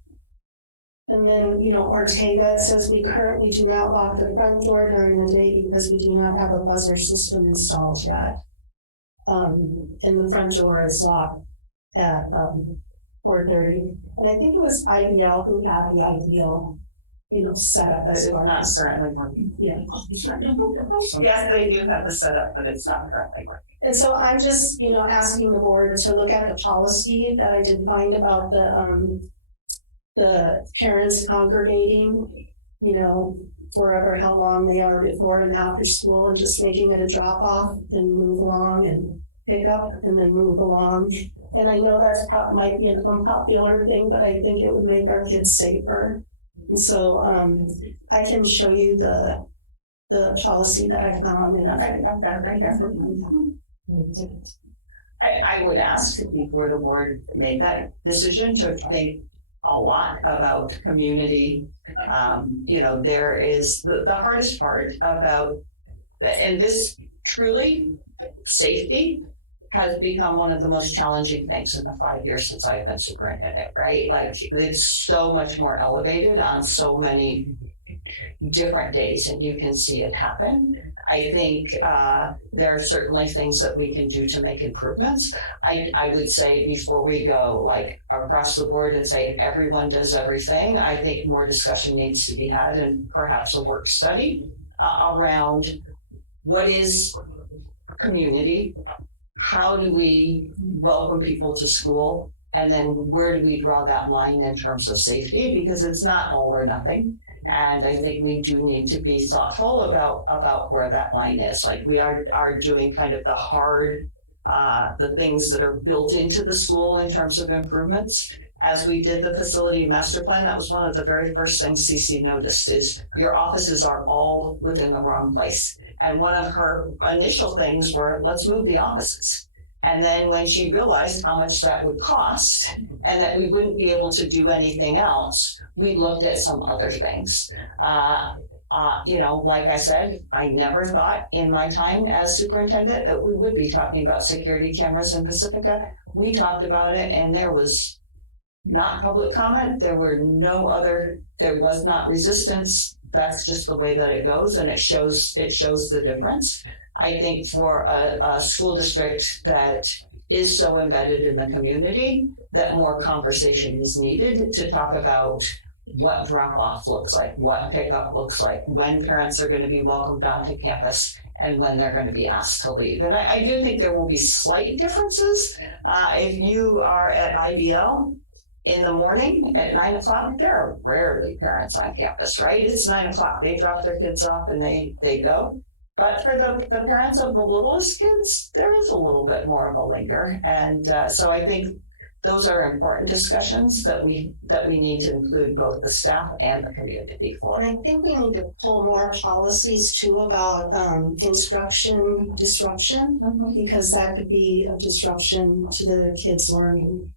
And then, Ortega says we currently do not lock the front door during the day because we do not have a buzzer system installed yet. And the front door is locked at 4:30. And I think it was IBL who had the ideal, setup as far not as. currently working. Yeah. Yes, they do have the setup, but it's not currently working. And so I'm just, asking the board to look at the policy that I did find about the parents congregating, forever how long they are before and after school, and just making it a drop off and move along and pick up and then move along. And I know that might be an unpopular thing, but I think it would make our kids safer. And so I can show you the policy that I found, and I've got it right here. I would ask before the board made that decision to think a lot about community. There is the hardest part about, and this truly, safety has become one of the most challenging things in the 5 years since I've been superintendent, right? Like, it's so much more elevated on so many different days, and you can see it happen. I think there are certainly things that we can do to make improvements. I would say before we go like across the board and say everyone does everything, I think more discussion needs to be had, and perhaps a work study around what is community, how do we welcome people to school, and then where do we draw that line in terms of safety, because it's not all or nothing. And I think we do need to be thoughtful about where that line is. Like, we are doing kind of the hard, the things that are built into the school in terms of improvements. As we did the facility master plan, that was one of the very first things CC noticed is your offices are all within the wrong place. And one of her initial things were, let's move the offices. And then when she realized how much that would cost and that we wouldn't be able to do anything else, we looked at some other things. Like I said, I never thought in my time as superintendent that we would be talking about security cameras in Pacifica. We talked about it, and there was not public comment. There was not resistance. That's just the way that it goes, and it shows the difference. I think for a school district that is so embedded in the community, that more conversation is needed to talk about what drop-off looks like, what pickup looks like, when parents are going to be welcomed onto campus, and when they're going to be asked to leave. And I do think there will be slight differences. If you are at IBL in the morning at 9 o'clock, there are rarely parents on campus, right? It's 9 o'clock. They drop their kids off and they go. But for the parents of the littlest kids, there is a little bit more of a linger. And so I think those are important discussions that we need to include both the staff and the community for. And I think we need to pull more policies too about instruction disruption, because that could be a disruption to the kids' learning.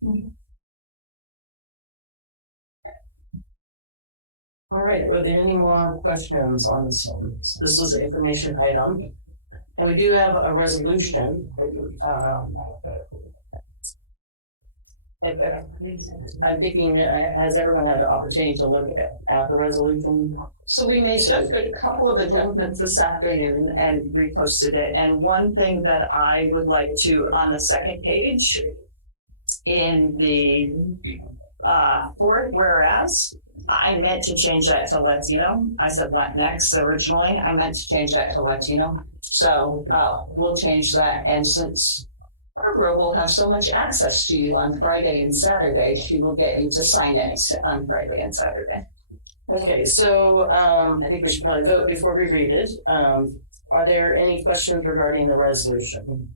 All right, were there any more questions on this one? This was an information item. And we do have a resolution. I'm thinking, has everyone had the opportunity to look at the resolution? So we made just a couple of adjustments this afternoon and reposted it. And one thing that I would like to, on the second page, in the fourth whereas, I meant to change that to Latino. I said Latinx originally. I meant to change that to Latino. So we'll change that. And since Barbara will have so much access to you on Friday and Saturday, she will get you to sign it on Friday and Saturday. Okay, so I think we should probably vote before we read it. Are there any questions regarding the resolution?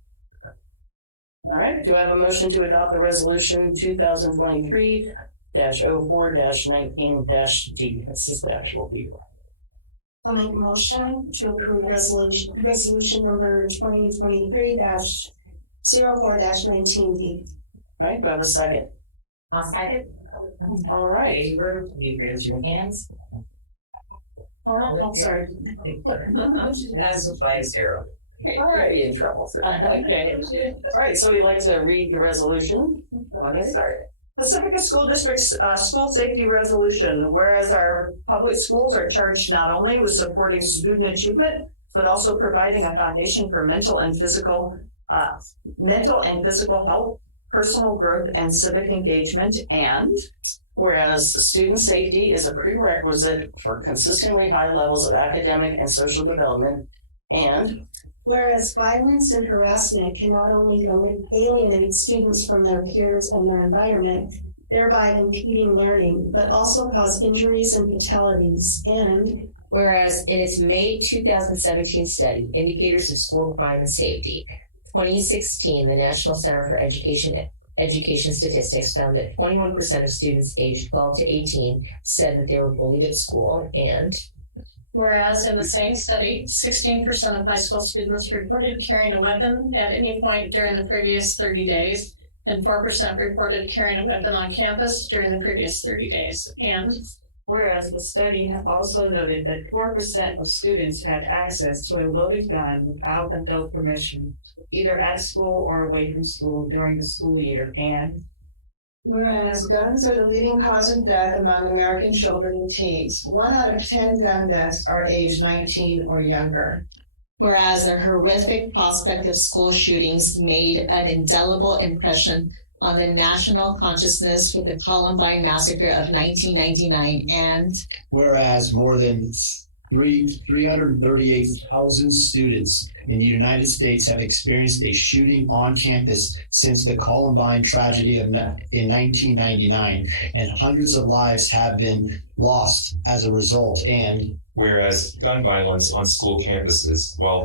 All right, do I have a motion to adopt the resolution 2023-04-19-D? This is the actual B. I'll make a motion to approve resolution number 2023-04-19D. All right, do I have a second? I'll second. All right. Favor, please raise your hands. All right, I'm sorry. As a 5-0. All right, in trouble. Okay. All right, so we'd like to read the resolution. Let me start. Pacifica School District's school safety resolution, whereas our public schools are charged not only with supporting student achievement, but also providing a foundation for mental and physical health, personal growth, and civic engagement. And whereas student safety is a prerequisite for consistently high levels of academic and social development. And whereas violence and harassment can not only alienate students from their peers and their environment, thereby impeding learning, but also cause injuries and fatalities. And whereas in its May 2017 study, Indicators of School Crime and Safety, 2016, the National Center for Education Statistics found that 21% of students aged 12 to 18 said that they were bullied at school. And whereas in the same study, 16% of high school students reported carrying a weapon at any point during the previous 30 days, and 4% reported carrying a weapon on campus during the previous 30 days. And whereas the study also noted that 4% of students had access to a loaded gun without adult permission, either at school or away from school during the school year. And whereas guns are the leading cause of death among American children and teens. 1 out of 10 gun deaths are age 19 or younger. Whereas the horrific prospect of school shootings made an indelible impression on the national consciousness with the Columbine Massacre of 1999. And whereas more than 338,000 students in the United States have experienced a shooting on campus since the Columbine tragedy in 1999, and hundreds of lives have been lost as a result. And whereas gun violence on school campuses, while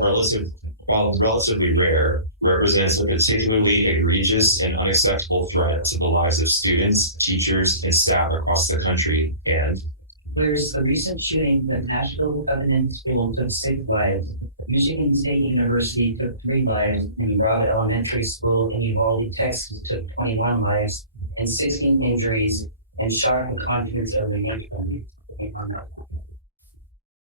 relatively rare, represents a particularly egregious and unacceptable threat to the lives of students, teachers, and staff across the country. And whereas the recent shooting at Nashville Covenant School took 6 lives, Michigan State University took 3 lives, and Robb Elementary School in Uvalde, Texas took 21 lives and 16 injuries, and shocked the confidence of the nation.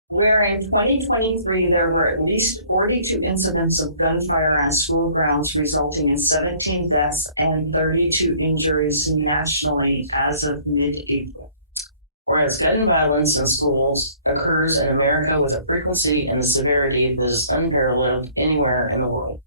where in 2023 there were at least 42 incidents of gunfire on school grounds, resulting in 17 deaths and 32 injuries nationally as of mid-April. whereas gun violence in schools occurs in America with a frequency and the severity that is unparalleled anywhere in the world.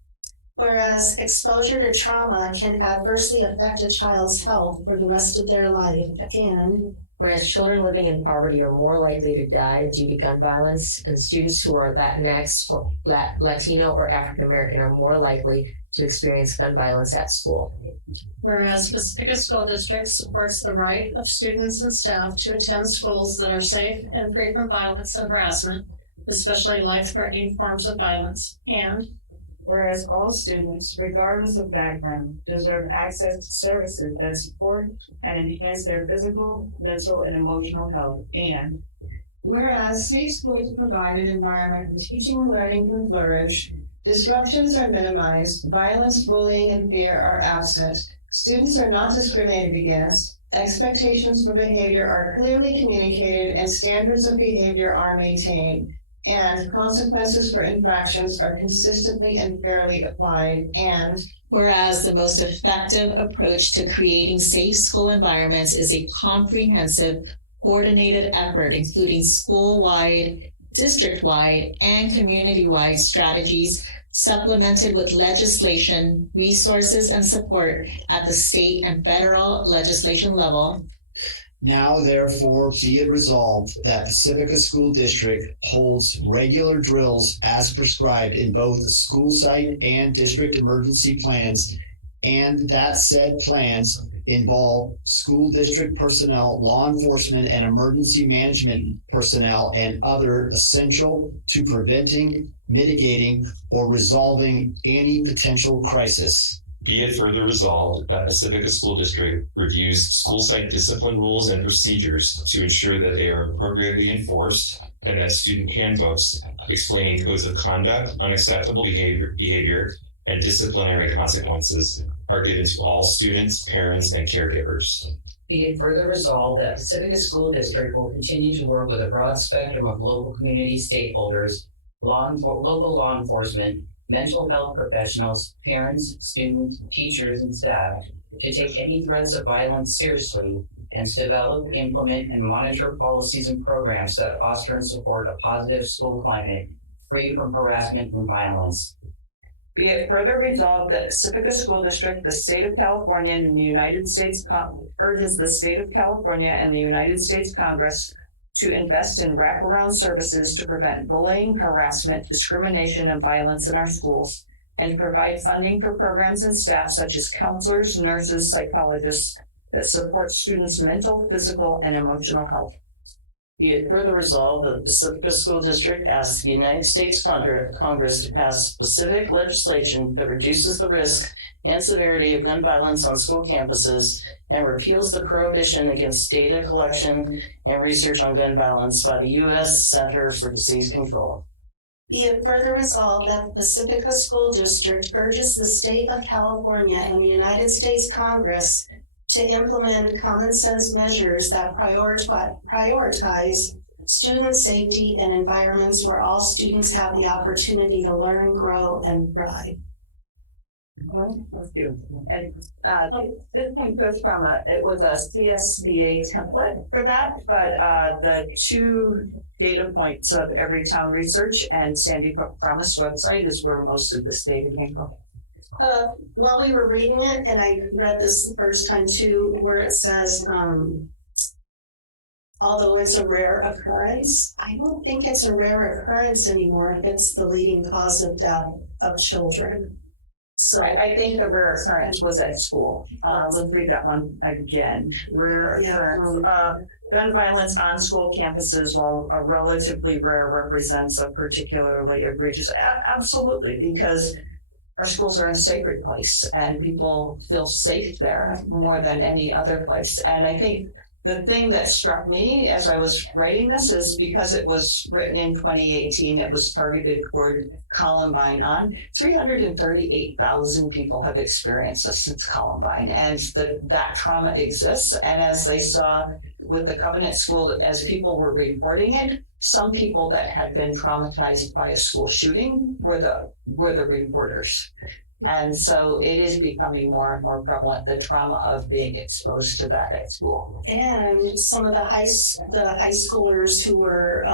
whereas exposure to trauma can adversely affect a child's health for the rest of their life. And whereas children living in poverty are more likely to die due to gun violence, and students who are Latinx or Latino or African American are more likely to experience gun violence at school. whereas Pacifica School District supports the right of students and staff to attend schools that are safe and free from violence and harassment, especially life-threatening forms of violence. And whereas all students, regardless of background, deserve access to services that support and enhance their physical, mental, and emotional health. And Whereas safe schools provide an environment where teaching and learning can flourish, disruptions are minimized, violence, bullying, and fear are absent, students are not discriminated against, expectations for behavior are clearly communicated, and standards of behavior are maintained, and consequences for infractions are consistently and fairly applied. And whereas the most effective approach to creating safe school environments is a comprehensive, coordinated effort, including school-wide, district-wide, and community-wide strategies, supplemented with legislation, resources, and support at the state and federal legislation level. Now, therefore, be it resolved that Pacifica School District holds regular drills as prescribed in both the school site and district emergency plans, and that said plans involve school district personnel, law enforcement, and emergency management personnel, and other essential to preventing, mitigating, or resolving any potential crisis. Be it further resolved that Pacifica School District reviews school site discipline rules and procedures to ensure that they are appropriately enforced, and that student handbooks explaining codes of conduct, unacceptable behavior, and disciplinary consequences are given to all students, parents, and caregivers. Be it further resolved that Pacifica School District will continue to work with a broad spectrum of local community stakeholders, local law enforcement, mental health professionals, parents, students, teachers, and staff to take any threats of violence seriously, and to develop, implement, and monitor policies and programs that foster and support a positive school climate free from harassment and violence. Be it further resolved that Pacifica School District, the state of California, and the United States urges the state of California and the United States Congress to invest in wraparound services to prevent bullying, harassment, discrimination, and violence in our schools, and to provide funding for programs and staff such as counselors, nurses, psychologists that support students' mental, physical, and emotional health. Be it further resolved that the Pacifica School District asks the United States Congress to pass specific legislation that reduces the risk and severity of gun violence on school campuses and repeals the prohibition against data collection and research on gun violence by the U.S. Center for Disease Control. Be it further resolved that the Pacifica School District urges the state of California and the United States Congress to implement common sense measures that prioritize student safety and environments where all students have the opportunity to learn, grow, and thrive. Let's do. And this one goes from it was a CSBA template for that, but the 2 data points of Every Town Research and Sandy Hook Promise website is where most of this data came from. While we were reading it, and I read this the first time too, where it says, although it's a rare occurrence, I don't think it's a rare occurrence anymore if it's the leading cause of death of children. So I think the rare occurrence was at school. Let's read that one again. Rare occurrence. Gun violence on school campuses, while a relatively rare, represents a particularly egregious. Absolutely, because our schools are a sacred place and people feel safe there more than any other place. And I think the thing that struck me as I was writing this is because it was written in 2018, it was targeted toward Columbine on. 338,000 people have experienced this since Columbine, and that trauma exists. And as they saw with the Covenant School, as people were reporting it, some people that had been traumatized by a school shooting were the reporters. And so it is becoming more and more prevalent, the trauma of being exposed to that at school. And some of the high schoolers who were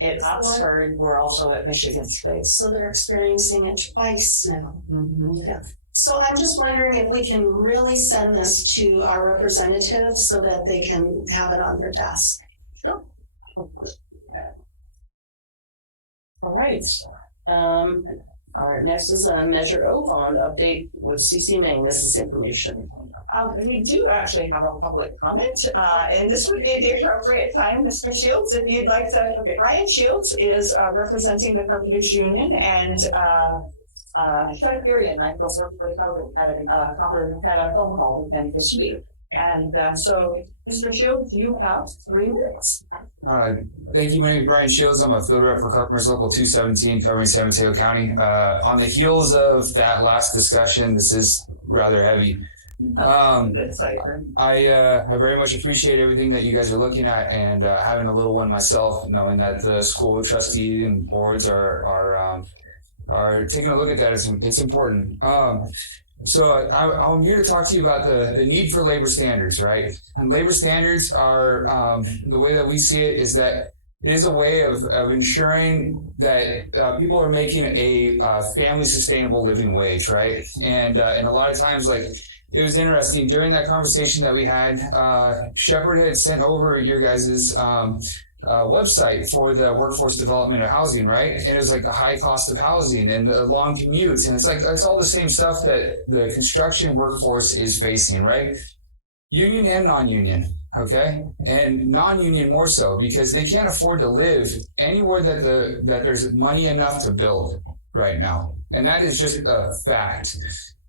at Oxford were also at Michigan State. So they're experiencing it twice now. Mm-hmm. Yeah. So I'm just wondering if we can really send this to our representatives so that they can have it on their desk. Sure. All right. All right, next is a Measure O bond update with CC Ming. This is information. We do actually have a public comment, and this would be the appropriate time, Mr. Shields, if you'd like to. Okay. Brian Shields is representing the Carpenters Union, and Chuck Urian, I worked for had a phone call with him this week. And so, Mr. Shields, you have 3 minutes. Thank you. My name is Brian Shields. I'm a field rep for Carpenters Local 217 covering San Mateo County. On the heels of that last discussion, this is rather heavy. I very much appreciate everything that you guys are looking at, and having a little one myself, knowing that the school trustee and boards are taking a look at that. It's important. So I'm here to talk to you about the need for labor standards, right? And labor standards are, the way that we see it is that it is a way of ensuring that people are making a family sustainable living wage, right? And a lot of times, like, it was interesting during that conversation that we had, Shepard had sent over your guys's website for the workforce development of housing, right? And it was like the high cost of housing and the long commutes. And it's all the same stuff that the construction workforce is facing, right? Union and non-union, okay? And non-union more so, because they can't afford to live anywhere that there's money enough to build right now. And that is just a fact.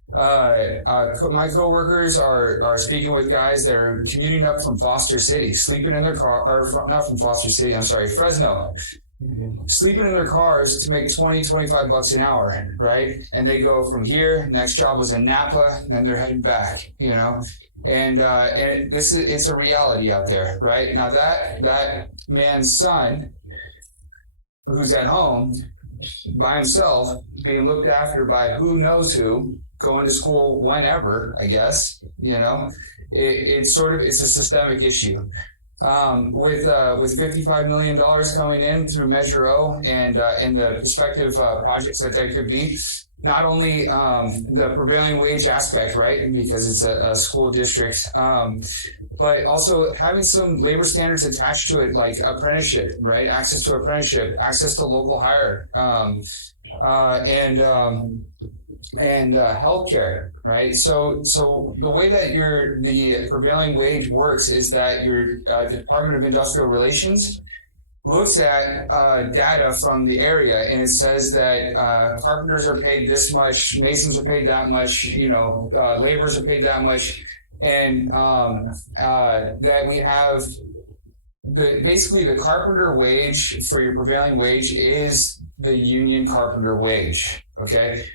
My coworkers are speaking with guys that are commuting up from Foster City, sleeping in their car, or not from Foster City, I'm sorry, Fresno, sleeping in their cars to make $20-25 an hour, right? And they go from here, next job was in Napa, and then they're heading back, you know? And it's a reality out there, right? Now that man's son, who's at home by himself, being looked after by who knows who, going to school whenever, I guess, It's a systemic issue. With $55 million coming in through Measure O and the prospective projects that could be, not only the prevailing wage aspect, right, because it's a school district, but also having some labor standards attached to it, like apprenticeship, right, access to apprenticeship, access to local hire, and healthcare, right? So the way that the prevailing wage works is that your the Department of Industrial Relations looks at data from the area, and it says that carpenters are paid this much, masons are paid that much, laborers are paid that much, and that we have basically the carpenter wage for your prevailing wage is the union carpenter wage. Okay.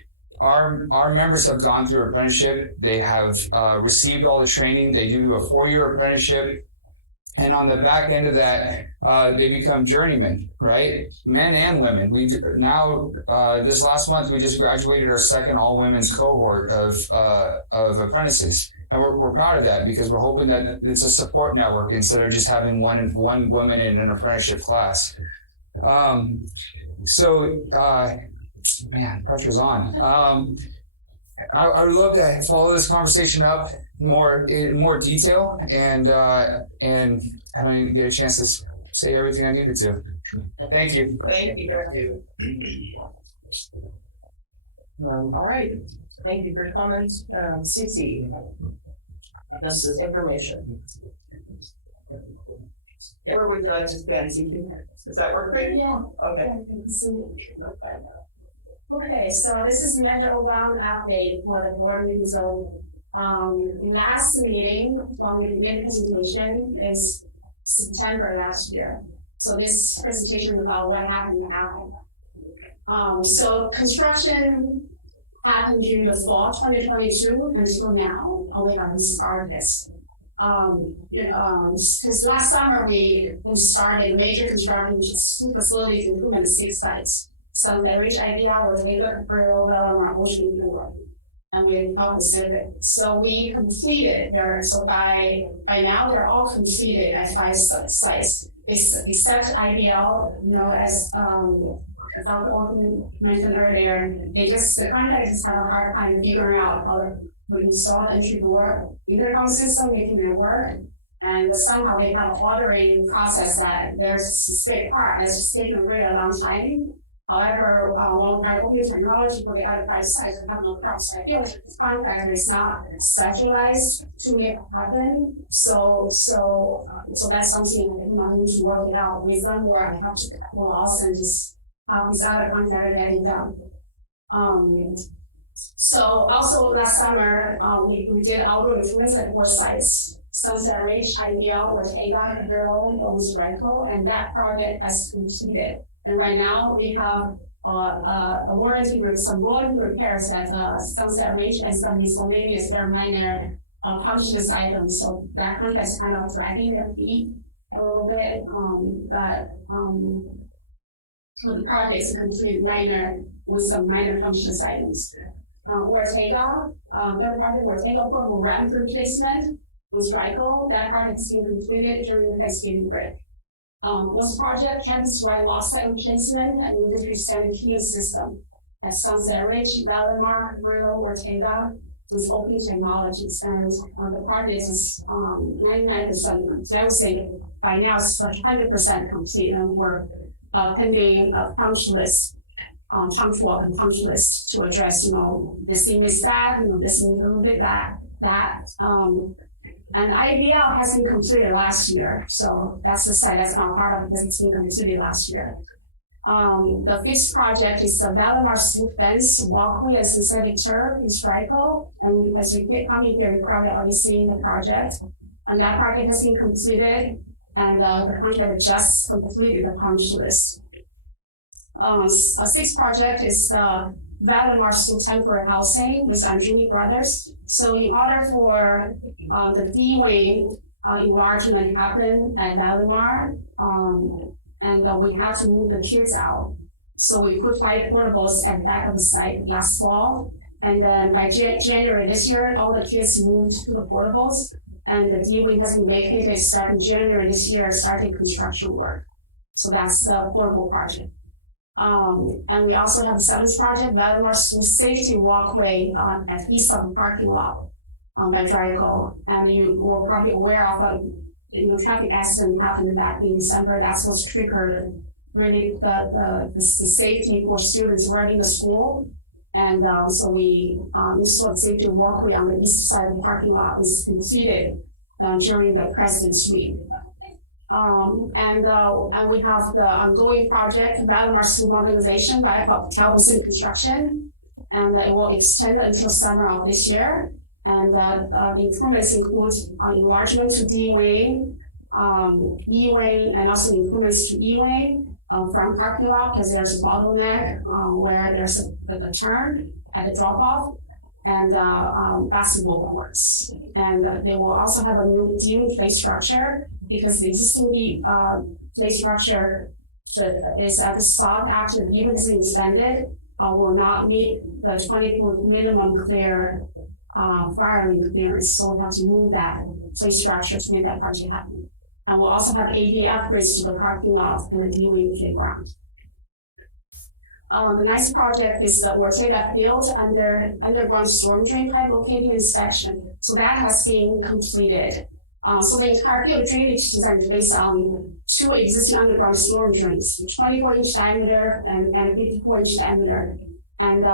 Our members have gone through apprenticeship. They have received all the training. They do a 4-year apprenticeship. And on the back end of that, they become journeymen, right? Men and women. We've now, this last month, we just graduated our second all-women's cohort of apprentices. And we're proud of that because we're hoping that it's a support network instead of just having one woman in an apprenticeship class. Man, pressure's on. I would love to follow this conversation up in more detail, and I don't even get a chance to say everything I needed to. Thank you. Thank you. All right. Thank you for your comments. Cece, this is information. Where would you like to stand, Cece? Does that work for you? Yeah. Okay. Okay, so this is Measure O update for the board meeting. So, last meeting, when we made a presentation is September last year. So this presentation is about what happened now. So construction happened during the fall 2022 until now. We haven't started this. Because last summer we started major construction facilities improvement 6 sites. Sunset Ridge IDL was Vega, Brio, Velomar, Ocean Tour, and we call Pacific. So we completed there. So by now they're all completed at 5 sites. Except IDL, as Dr. Orton mentioned earlier, the contractors have a hard time figuring out how to install the entry door intercom system, making it work. And somehow they have an ordering process that there's a specific part that's just taking a really long time. However, when we have open technology for the other 5 sites, we have no problem. So I feel like this contractor is not specialized to make it happen. So that's something I need to work it out. With them where I have to also just this other contractor getting done. So also last summer, we did outdoor improvements at 4 sites. Sunset Ridge, IBL, was Agon, Burrow, Owens Rental, and that project has completed. And right now we have some warranty repairs at Sunset Ridge and some miscellaneous very minor punch list items. So that contract is kind of dragging their feet a little bit. So the project is completely minor with some minor punch list items. Ortega, third project, Ortega Purple ramp replacement with Ryko. That project has been completed during the Thanksgiving break. This project, Campus Wide Lost Site Replacement and Industry Standard Key System at Sunset Ridge, Valimar, Brillo, Ortega with open technologies. And the project is 99%. So I would say by now it's 100% complete, and we're pending a punch list, punch walk and punch list to address, this thing is that, this thing a little bit that. And IBL has been completed last year. So that's the site that's not part of it, it's been completed last year. The fifth project is the Valimar Smooth Fence Walkway and Synthetic Turf in Strico. And as you come in here, you're probably already seeing the project. And that project has been completed, and the contractor just completed the punch list. A sixth project is the Valimar School Temporary Housing with Anjuni Brothers. So in order for the D-wing enlargement happen at Valimar, and we have to move the kids out. So we put 5 portables at the back of the site last fall. And then by January this year, all the kids moved to the portables, and the D-wing has been vacated starting January this year, starting construction work. So that's the portable project. And we also have the seventh project, Valdemar School Safety Walkway at east of the parking lot by Draco. And you were probably aware of a traffic accident happened back in December. That's what triggered really the safety for students running the school. And so we installed safety walkway on the east side of the parking lot was completed during the President's Week. And we have the ongoing project, Valdemar School Modernization by Calvin City Construction, and it will extend until summer of this year. And the improvements include enlargement to D-Wing, E-Wing, and also improvements to E-Wing from parking lot because there's a bottleneck where there's a turn at the drop-off, and basketball courts. And they will also have a new D-Wing play structure because the existing play structure is at the spot after the D-Wing has been expanded will not meet the 20-foot minimum clear firing clearance, so we have to move that play structure to make that project happen. And we'll also have AV upgrades to the parking lot and the D-Wing playground. The next project is the Ortega Field underground storm drain pipe locating inspection. So that has been completed. So the entire field drainage design is based on two existing underground storm drains, 24-inch diameter and 54-inch diameter. And,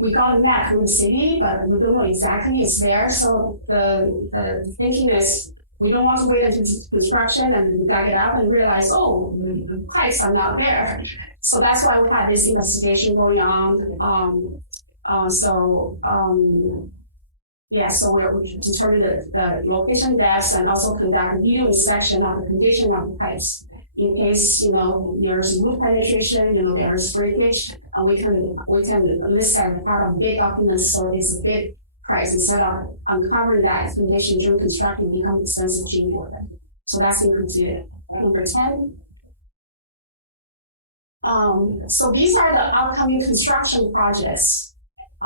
we got a map from the city, but we don't know exactly it's there. So the thinking is we don't want to wait until construction and dug it up and realize, the pipes are not there. So that's why we had this investigation going on. So we determined the location depths and also conduct a video inspection of the condition of the pipes. In case, there's root penetration, there's breakage, and we can list that as part of bid documents, so it's a bid price instead of uncovering that condition during construction becomes expensive change order. So that's been completed. Number 10. So these are the upcoming construction projects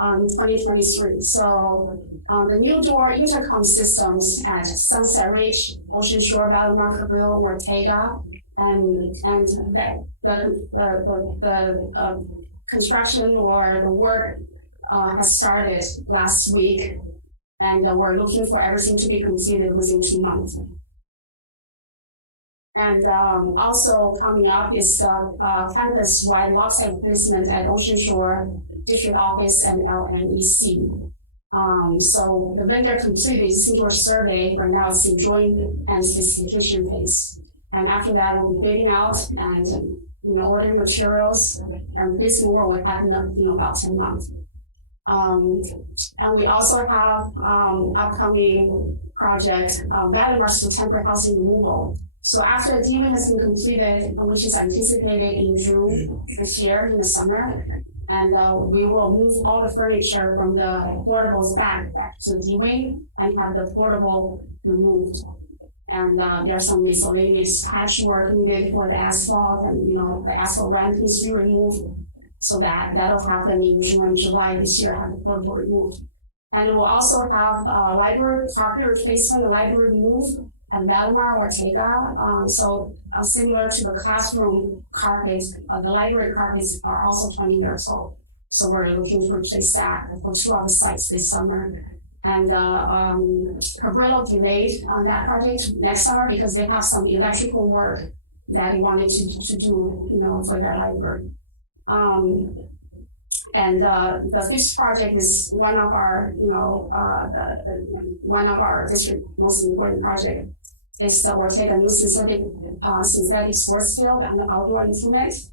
in 2023. So the new door intercom systems at Sunset Ridge, Ocean Shore, Valdemar, Cabrillo, Ortega, and the construction or the work has started last week, and we're looking for everything to be completed within 2 months. And also coming up is the campus-wide lockside replacement at Ocean Shore District Office and LNEC. So the vendor completed its indoor survey. Right now it's in drawing and specification phase. And after that, we'll be bidding out and ordering materials. And this more will happen about 10 months. And we also have upcoming project, Valdemar School temporary housing removal. So after the D-Wing has been completed, which is anticipated in June this year in the summer, and we will move all the furniture from the portables back to the D-Wing and have the portable removed. And there's some miscellaneous patchwork needed for the asphalt, and the asphalt ramp needs to be removed. So that'll happen in June and July this year, have the portable removed. And we'll also have library carpet replacement, the library removed, and Valdemar, Ortega. So similar to the classroom carpets, the library carpets are also 20 years old. So we're looking to replace that for 2 of the sites this summer. And Cabrillo delayed on that project next summer because they have some electrical work that they wanted to do, for their library. And the fifth project is one of our district most important project. Is the Ortega new synthetic sports field and outdoor improvements.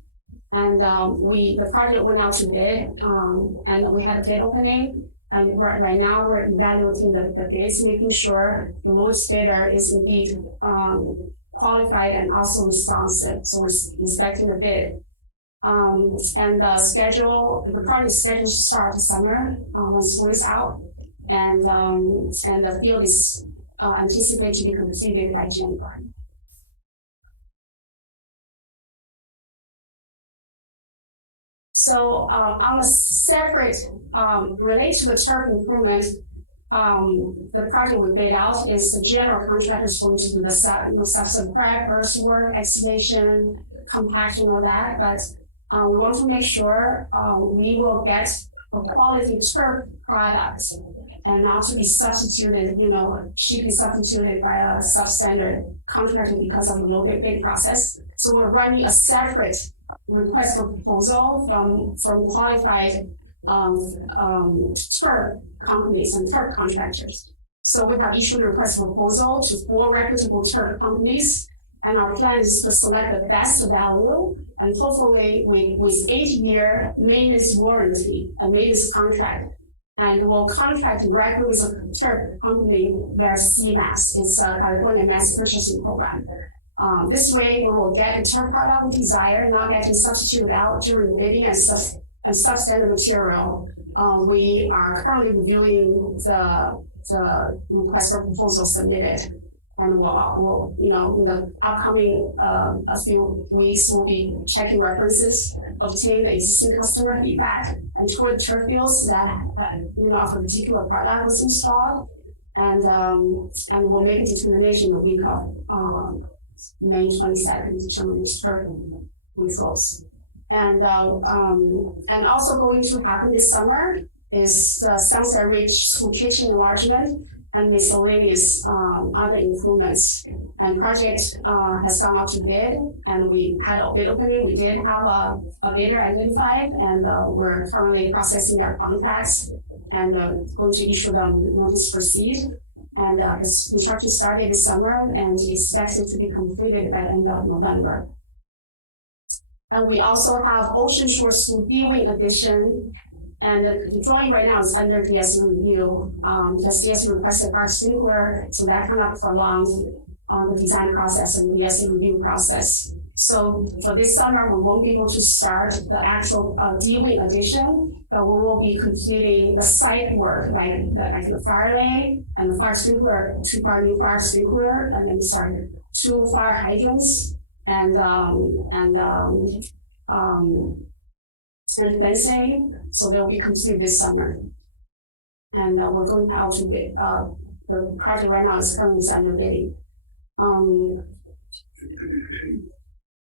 And the project went out to bid, and we had a bid opening. And right now we're evaluating the bids, making sure the lowest bidder is indeed qualified and also responsive. So we're inspecting the bid. And the project is scheduled to start this summer when school is out, and the field is anticipated to be completed by January. So on a separate, related to the turf improvement, the project we bid out is the general contractor is going to do the subsoil prep, earthwork, excavation, compaction, all that. But we want to make sure we will get a quality turf product and not to be substituted, should be substituted by a substandard contractor because of the low bid process. So we're running a separate request for proposal from qualified turf companies and turf contractors. So we have issued a request for proposal to 4 reputable turf companies, and our plan is to select the best value and hopefully with 8-year maintenance warranty and maintenance contract. And we'll contract directly with a turf company, their CMAS. It's a California Mass Purchasing Program. This way, we will get the turf product we desire, not getting substituted out during bidding and substandard material. We are currently reviewing the request for proposal submitted, and we'll in the upcoming a few weeks, we'll be checking references, obtain the existing customer feedback, and tour the turf fields that of a particular product was installed, and we'll make a determination the week of May 22nd, determine which turf results. And also going to happen this summer is the Sunset Ridge School Kitchen enlargement and miscellaneous other improvements. And project has gone out to bid, and we had a bid opening. We did have a bidder identified, and we're currently processing their contacts and going to issue them notice to proceed. And this construction started this summer and expected to be completed by the end of November. And we also have Ocean Shore School D-Wing addition. And the drawing right now is under DSE review. Because DSE requested guard sprinkler, so that kind of prolonged the design process and DSE review process. So for this summer, we won't be able to start the actual D-Wing addition, but we will be completing the site work, like the fire lane and the fire sprinkler, 2 new fire sprinkler, and then 2 fire hydrants, and fencing. So they'll be completed this summer. And we're going out to bid. The project right now is currently under bidding.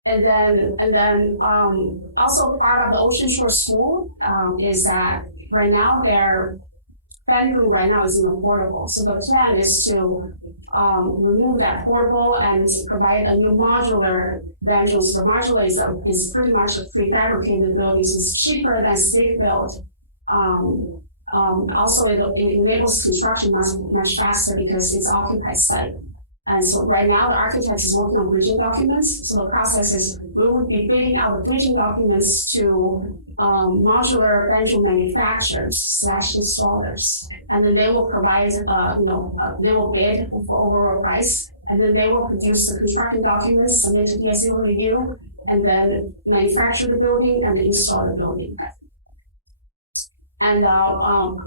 And then also part of the Ocean Shore School is that right now their fan room right now is in a portable. So the plan is to remove that portable and provide a new modular venue. So the modular is pretty much a prefabricated building. So it's cheaper than stick built. Also, it enables construction much faster because it's occupied site. And so right now, the architect is working on bridging documents. So the process is we would be bidding out the bridging documents to modular venue manufacturers / installers. And then they will provide, they will bid for overall price. And then they will produce the construction documents, submit to DSE review, and then manufacture the building and install the building. And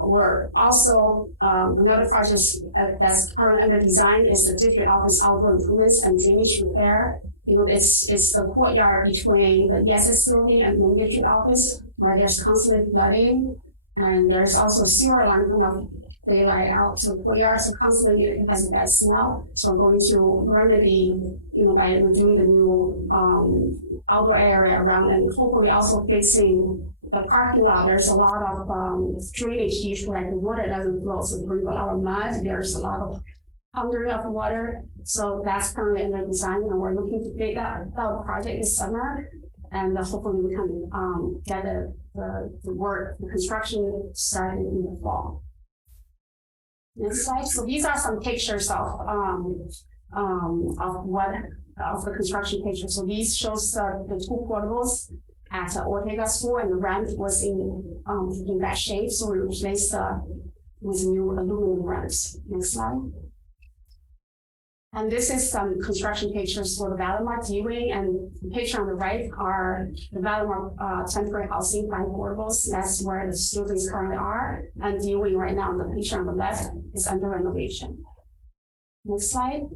we're also, another project that's currently under design is the district office outdoor improvements and drainage repair. It's the courtyard between the ESS building and the main district office where there's constant flooding. And there's also a sewer line kind of daylight out to the courtyard, so constantly it has a bad smell. So we're going to remedy, by redoing the new outdoor area around, and hopefully also fixing the parking lot. There's a lot of drainage issues, like the water doesn't flow, so there's a lot of mud. There's a lot of pondering of water. So that's currently under design, and we're looking to bid out the project this summer, and hopefully we can get the construction started in the fall. Next slide. So these are some pictures of the construction pictures. So these shows the 2 portables at Ortega School, and the ramp was in bad shape, so we replaced with new aluminum ramps. Next slide. And this is some construction pictures for the Valimar D-Wing, and the picture on the right are the Valimar temporary housing by portables. That's where the students currently are, and D-Wing right now, the picture on the left is under renovation. Next slide.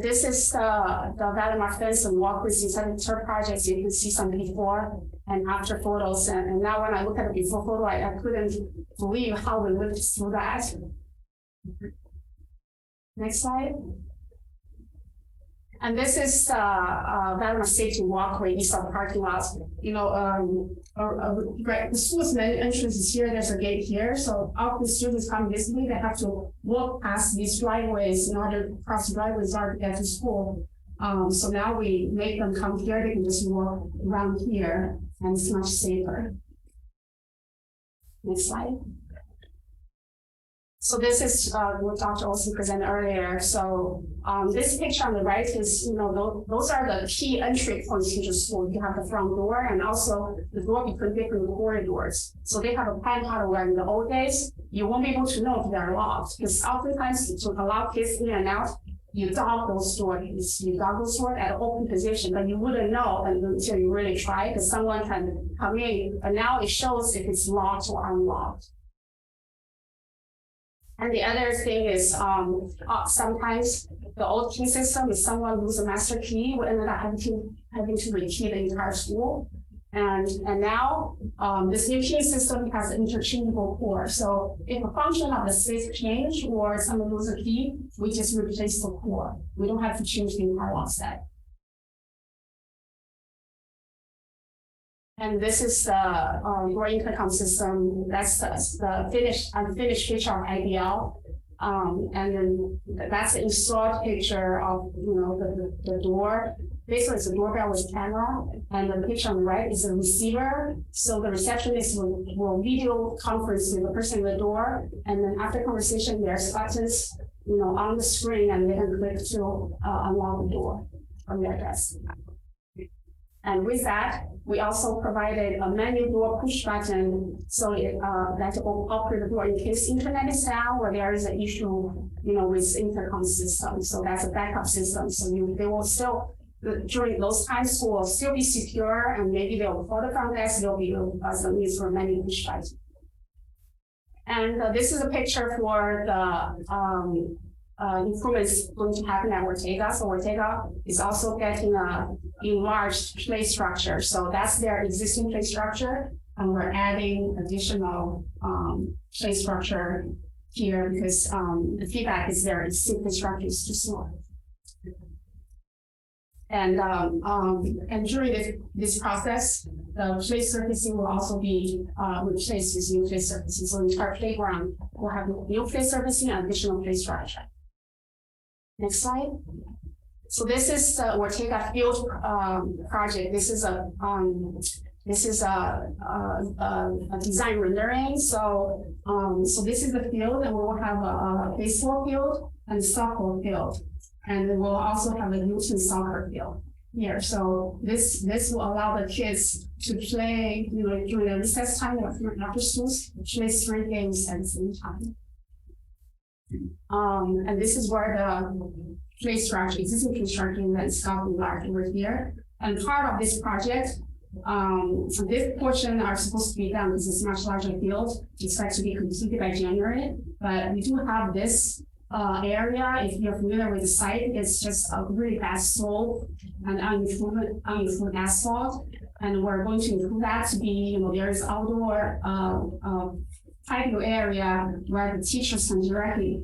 This is the Valdemar fence and walkways inside the turf projects. You can see some before and after photos. And now when I look at the before photo, I couldn't believe how we lived through that. Next slide. And this is Valdemar Safety Walkway. These are parking lots. You know, the school's main entrance is here. There's a gate here. So all the students come this way. They have to walk past these driveways in order to cross the driveways in order to get to school. So now we make them come here. They can just walk around here, and it's much safer. Next slide. So this is what Dr. Olson presented earlier. So this picture on the right is, you know, those are the key entry points into the school. You have the front door and also the door between different corridors. So they have a plan how to where in the old days, you won't be able to know if they're locked. Because oftentimes to allow kids in and out, you dog those doors. You dog those doors at an open position, but you wouldn't know until you really try, because someone can come in. And now it shows if it's locked or unlocked. And the other thing is sometimes the old key system, if someone loses a master key, we ended up having to rekey the entire school. And now this new key system has an interchangeable core. So if a function of the space change or someone loses a key, we just replace the core. We don't have to change the entire lock set. And this is the door intercom system. That's the unfinished picture of IBL. And then that's the installed picture of, you know, the door. Basically, it's a doorbell with camera, and the picture on the right is a receiver. So the receptionist will video conference with the person at the door, and then after conversation, there's buttons, you know, on the screen, and they can click to unlock the door from their desk. And with that, we also provided a manual door push button, so that will operate the door in case internet is down or there is an issue, you know, with intercom system. So that's a backup system. So they will still, during those times, will still be secure, and maybe they'll call the front desk. There'll be some needs for manual push button. And this is a picture for the improvements going to happen at Ortega. So Ortega is also getting a enlarged play structure. So that's their existing play structure, and we're adding additional play structure here because the feedback is their existing play structure is too small. And during this process, the play surfacing will also be replaced with new play surfacing. So the entire playground will have new play surfacing and additional play structure. Next slide. So this is the Ortega Field project. This is a design rendering. So this is the field, and we will have a baseball field and softball field, and then we'll also have a youth and soccer field here. So this will allow the kids to play, you know, during the recess time or after schools, play 3 games at the same time. And this is where the play structure, existing play structure is large over here. And part of this project, so this portion are supposed to be done because it's a much larger field. It's expected to be completed by January. But we do have this area. If you're familiar with the site, it's just a really bad slope and unimproved asphalt. And we're going to improve that to be, you know, there is outdoor patio area where the teachers can directly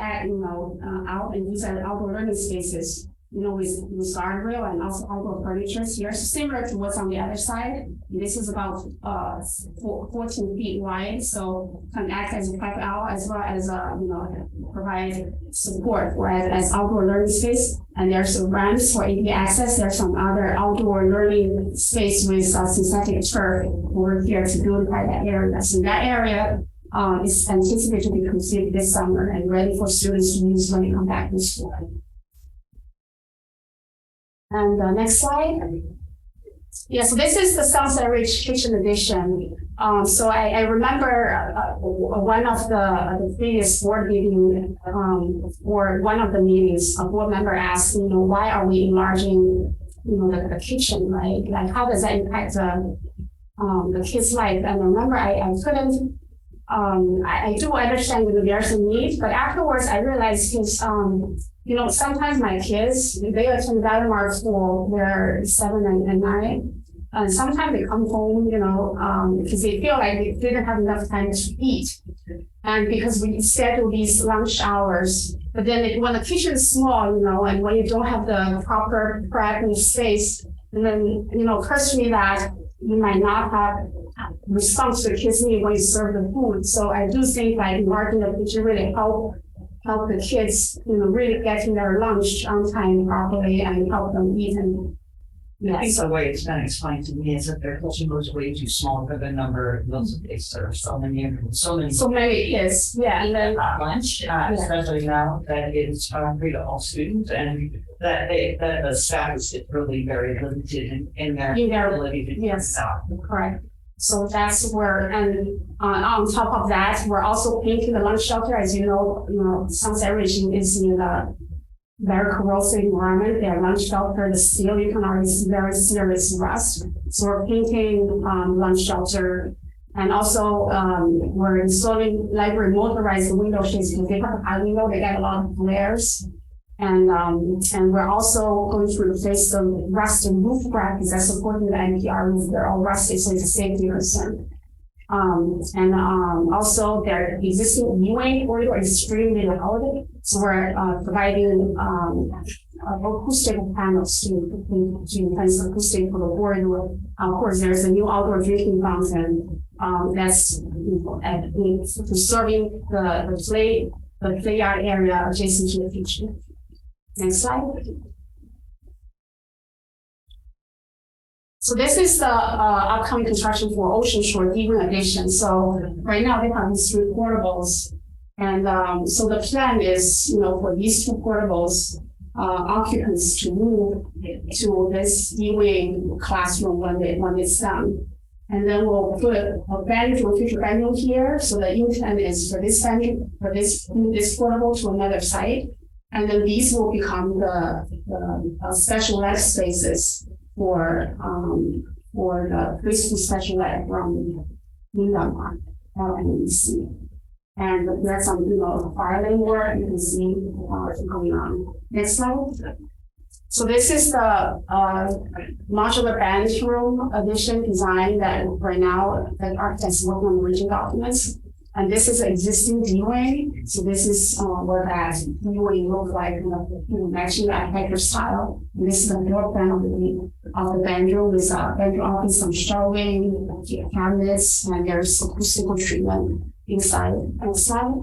add, you know, out and use our outdoor learning spaces, you know, with guardrail and also outdoor furniture here. So similar to what's on the other side. This is about 14 feet wide, so can act as a pipe out as well as you know, provide support for as outdoor learning space. And there's ramps for ADA access. There's some other outdoor learning space with synthetic turf over here to beautify that area. So that area is anticipated to be completed this summer and ready for students to use when they come back to school. And next slide. Yeah, so this is the Sunset Ridge Kitchen Edition. So I remember one of the previous board meeting, or one of the meetings, a board member asked, you know, why are we enlarging, you know, the kitchen, right? Like, how does that impact the kids' life? And I remember I couldn't. I do understand that there's a need, but afterwards I realized because sometimes my kids, they attend Valdemar school, they're 7 and 9. And sometimes they come home, because they feel like they didn't have enough time to eat. And because we schedule these lunch hours, but then when the kitchen is small, and when you don't have the proper prep and space, and then, occurs to me that you might not have response to the kids' need when you serve the food. So I do think like marking the kitchen really help the kids, really getting their lunch on time properly and help them eat. And I think the way it's been explained to me is that their kitchen was way too small for the number of meals that they serve. So many kids, yeah, and then lunch, especially now that it's free to all students, and that the staff is really very limited in their ability to do that. Correct. So that's where, and on top of that, we're also painting the lunch shelter. As you know, Sunset Ridge is in a very corrosive environment. Their lunch shelter, the steel, you can already see very serious rust. So we're painting lunch shelter. And also, we're installing library motorized window shades because they have a high window, they get a lot of glares. And we're also going to replace the rusted roof brackets that supporting the NPR roof. They're all rusted, so it's a safety concern. Also their existing U-wing corridor is extremely loud. So we're providing acoustic panels to enhance acoustic for the corridor. Of course, there's a new outdoor drinking fountain that's serving the play yard area adjacent to the kitchen. Next slide. So this is the upcoming construction for Ocean Shore Evening Edition. So right now they have these 3 portables. And so the plan is, for these 2 portables, occupants to move to this E-wing classroom when it's done. And then we'll put a future bedroom here. So the intent is for this bedroom, for this portable to another site. And then these will become the special ed spaces for the preschool special ed from Myanmar, LNEC. And there's some, fire lane work you can see going on. Next slide. So this is the modular band room addition design that right now the architect is working on the region documents. And this is existing D-wing. So this is what that D-wing looks like, matching the architecture style. And this is the floor plan of the bedroom with bedroom office, some shelving, cabinets, and there's acoustical treatment inside. Next slide.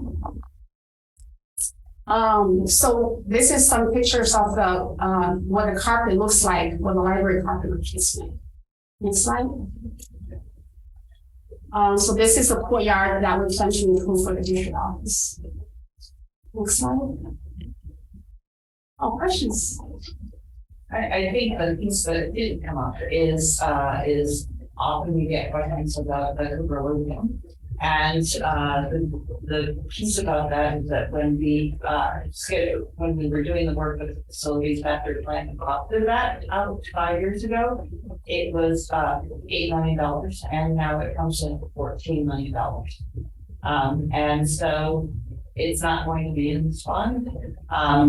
So this is some pictures of the what the carpet looks like, what the library carpet looks like. Next slide. So this is the courtyard that we plan to improve for the district office. Next slide. Oh, questions? I think the piece that didn't come up is often we get questions about the Cooper. And the piece about that is that when we were doing the work with the facilities master plan adopted that 5 years ago, it was $8 million, and now it comes in $14 million. And so it's not going to be in this fund.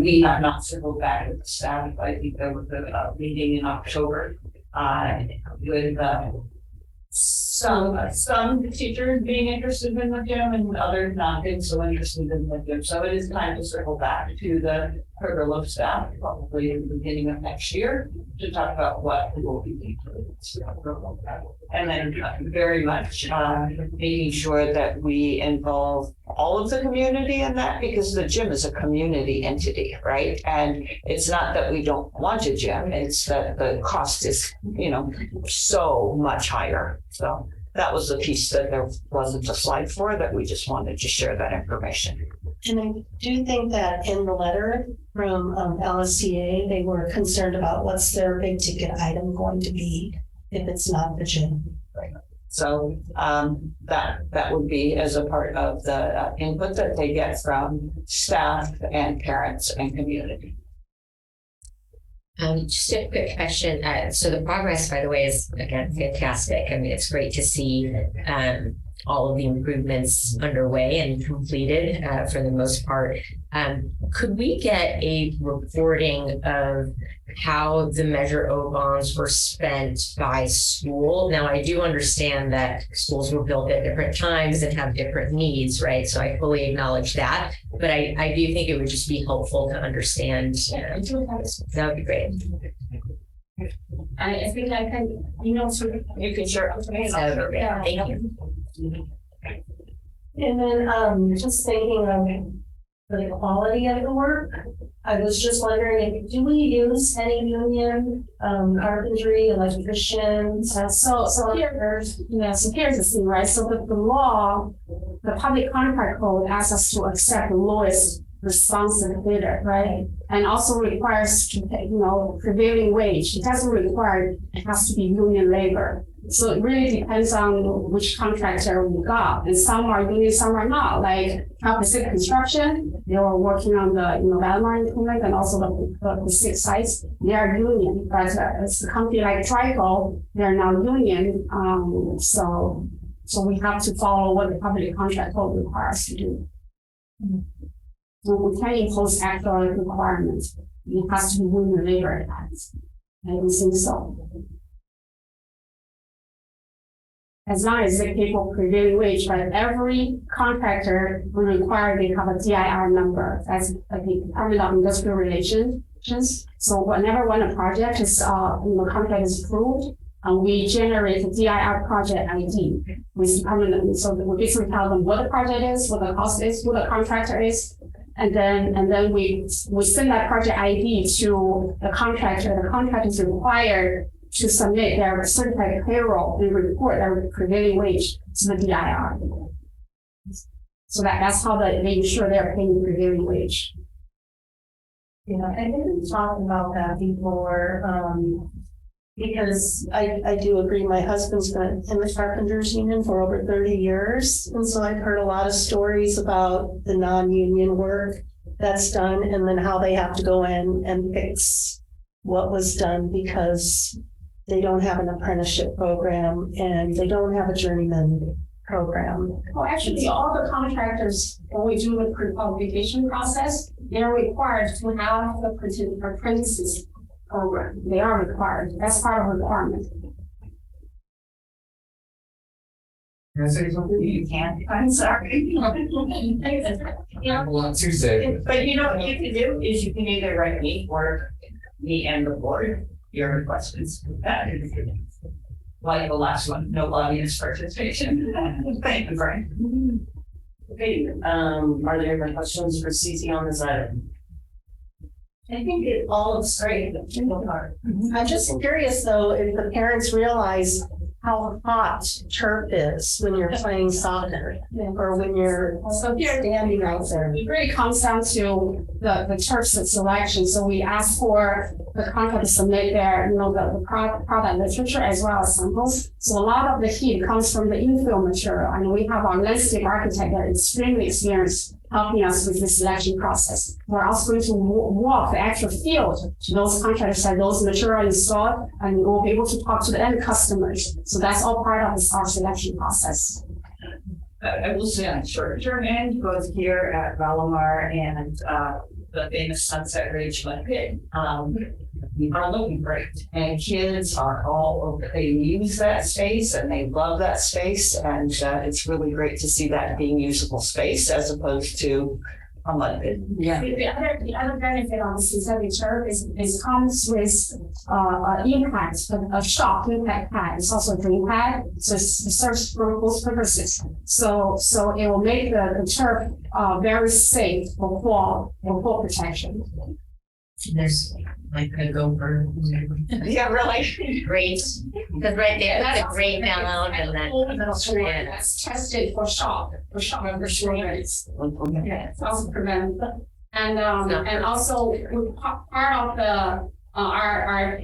We have not circled back with the staff. I think there was a meeting in October with some teachers being interested in the gym and others not being so interested in the gym. So it is time to circle back to the Pergolo staff, probably in the beginning of next year, to talk about what we will be doing. And then very much making sure that we involve all of the community in that, because the gym is a community entity, right? And it's not that we don't want a gym, it's that the cost is, so much higher. So that was the piece that there wasn't a slide for, that we just wanted to share that information. And I do think that in the letter from LSCA, they were concerned about what's their big ticket item going to be if it's not the gym. Right. So that would be as a part of the input that they get from staff and parents and community. Just a quick question. So the progress, by the way, is again fantastic. I mean, it's great to see all of the improvements underway and completed for the most part. Could we get a reporting of how the Measure O bonds were spent by school? Now, I do understand that schools were built at different times and have different needs, right? So I fully acknowledge that, but I do think it would just be helpful to understand. That would be great. I think I can, You can share. Yeah. Thank you. And then, just thinking of the quality of the work, I was just wondering, do we use any union, carpentry, electricians? So here's the thing, right? So the law, the public contract code asks us to accept the lowest responsive bidder, right? And also requires to pay, prevailing wage. It doesn't require it has to be union labor. So it really depends on which contractor we got. And some are union, some are not. Like Pacifica Construction, they were working on the Valamar improvement and also the 6 sites. They are union, but it's a company like Trico, they're not union. So we have to follow what the public contract code requires to do. So we can't impose actual requirements. It has to be union labor. I don't think so. As long as they pay for prevailing wage, but every contractor will require they have a DIR number. That's like the Department of Industrial Relations. So whenever a project is, contract is approved, we generate a DIR project ID with Department. So we basically tell them what the project is, what the cost is, who the contractor is, and then we send that project ID to the contractor. The contractor is required to submit their certified payroll and report their prevailing wage to the DIR. So that's how they ensure they're paying prevailing wage. I didn't talk about that before, because I do agree. My husband's been in the Carpenters Union for over 30 years. And so I've heard a lot of stories about the non-union work that's done and then how they have to go in and fix what was done because they don't have an apprenticeship program and they don't have a journeyman program. Well, actually, all the contractors, when we do the pre-qualification process, they're required to have the apprentices program. They are required. That's part of the requirement. Can I say something? You can't. I'm sorry. On Tuesday. But what you can do is you can either write me or me and the board your questions. Like the last one, no audience participation. Thank you, Brian. Okay, are there any questions for CC on this item? I think it all looks great. I'm just curious though, if the parents realize how hot turf is when you're playing soccer or when you're standing out there. It really comes down to the turf selection. So we ask for the contractor to submit their, the product literature as well as samples. So a lot of the heat comes from the infill material, and we have our landscape architect that is extremely experienced helping us with the selection process. We're also going to walk the actual field to those contractors that those material installed, and we'll be able to talk to the end customers. So that's all part of our selection process. I will say on short-term end, both here at Valamar and the famous Sunset Ridge Pit, we are looking great. And kids are all over, they use that space and they love that space. And it's really great to see that being usable space as opposed to a mud pit. Yeah. The other benefit of synthetic turf is comes with impact, a shock impact pad. It's also a green pad, so it serves for both purposes. So it will make the turf very safe for fall protection. There's like a gopher. Yeah, really. Great. Because right there, that's a great download and then. That's tested for shock rates. Yeah, it's also prevent. And also part of the our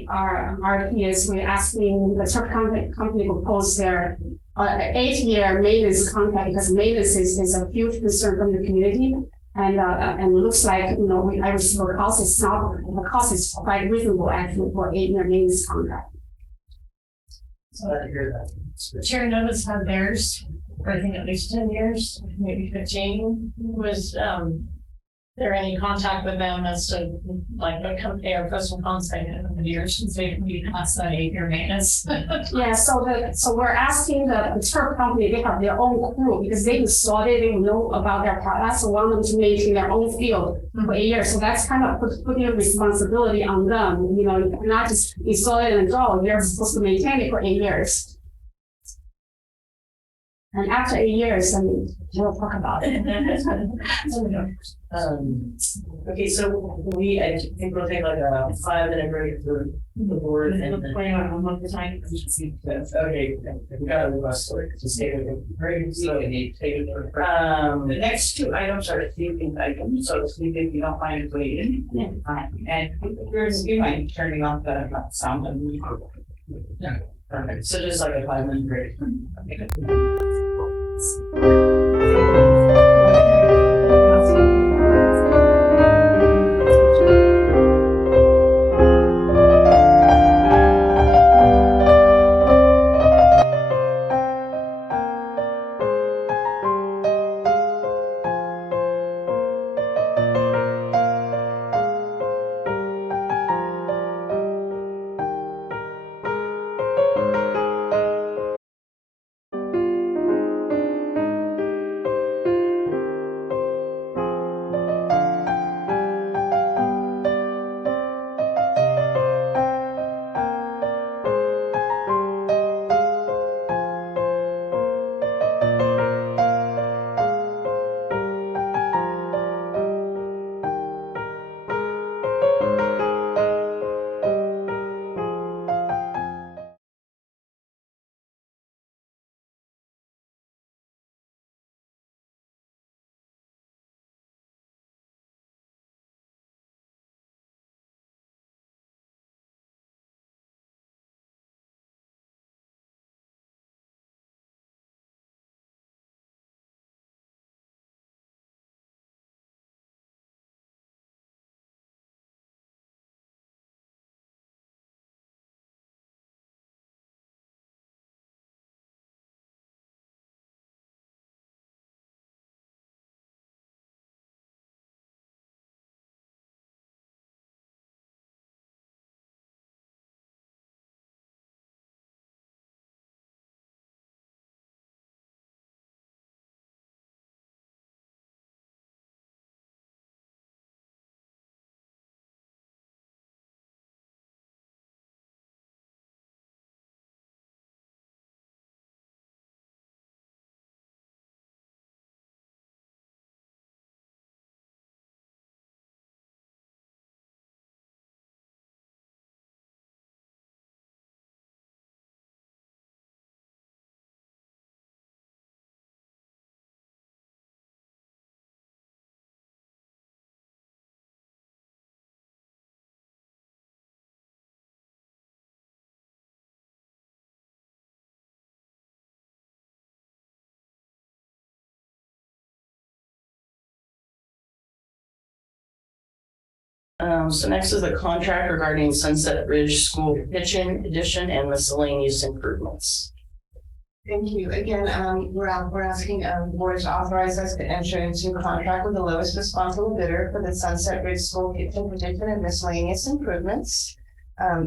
RFP is we're asking the turf company to propose their 8-year maintenance contract, because maintenance is a huge concern from the community. And it looks like, I received the cost is quite reasonable actually for 8-year maintenance contract. Glad to hear that. Chair notice how theirs, I think at least 10 years, maybe 15, was there any contact with them as to like what compare personal contact in the years since they can be past that 8-year maintenance? Yeah, so we're asking the truck company, they have their own crew because they installed it, they know about their product, so want them to maintain their own field for 8 years. So that's kind of putting a responsibility on them, you know, not just install it and go, you're supposed to maintain it for 8 years. And after 8 years, I mean, we'll talk about it. Okay, so I think we'll take like a 5-minute break for the board and then. Plan on a month time. Okay, we got a request for it, just take it very slowly. The next 2 items are sleeping items, so sleep if you don't mind it waiting. And you might turning off the sound and we. Yeah. Perfect, so just like a 5-minute break. So next is the contract regarding Sunset Ridge School Kitchen Addition and miscellaneous improvements. Thank you. Again, we're asking the board to authorize us to enter into a contract with the lowest responsible bidder for the Sunset Ridge School Kitchen Addition and miscellaneous improvements.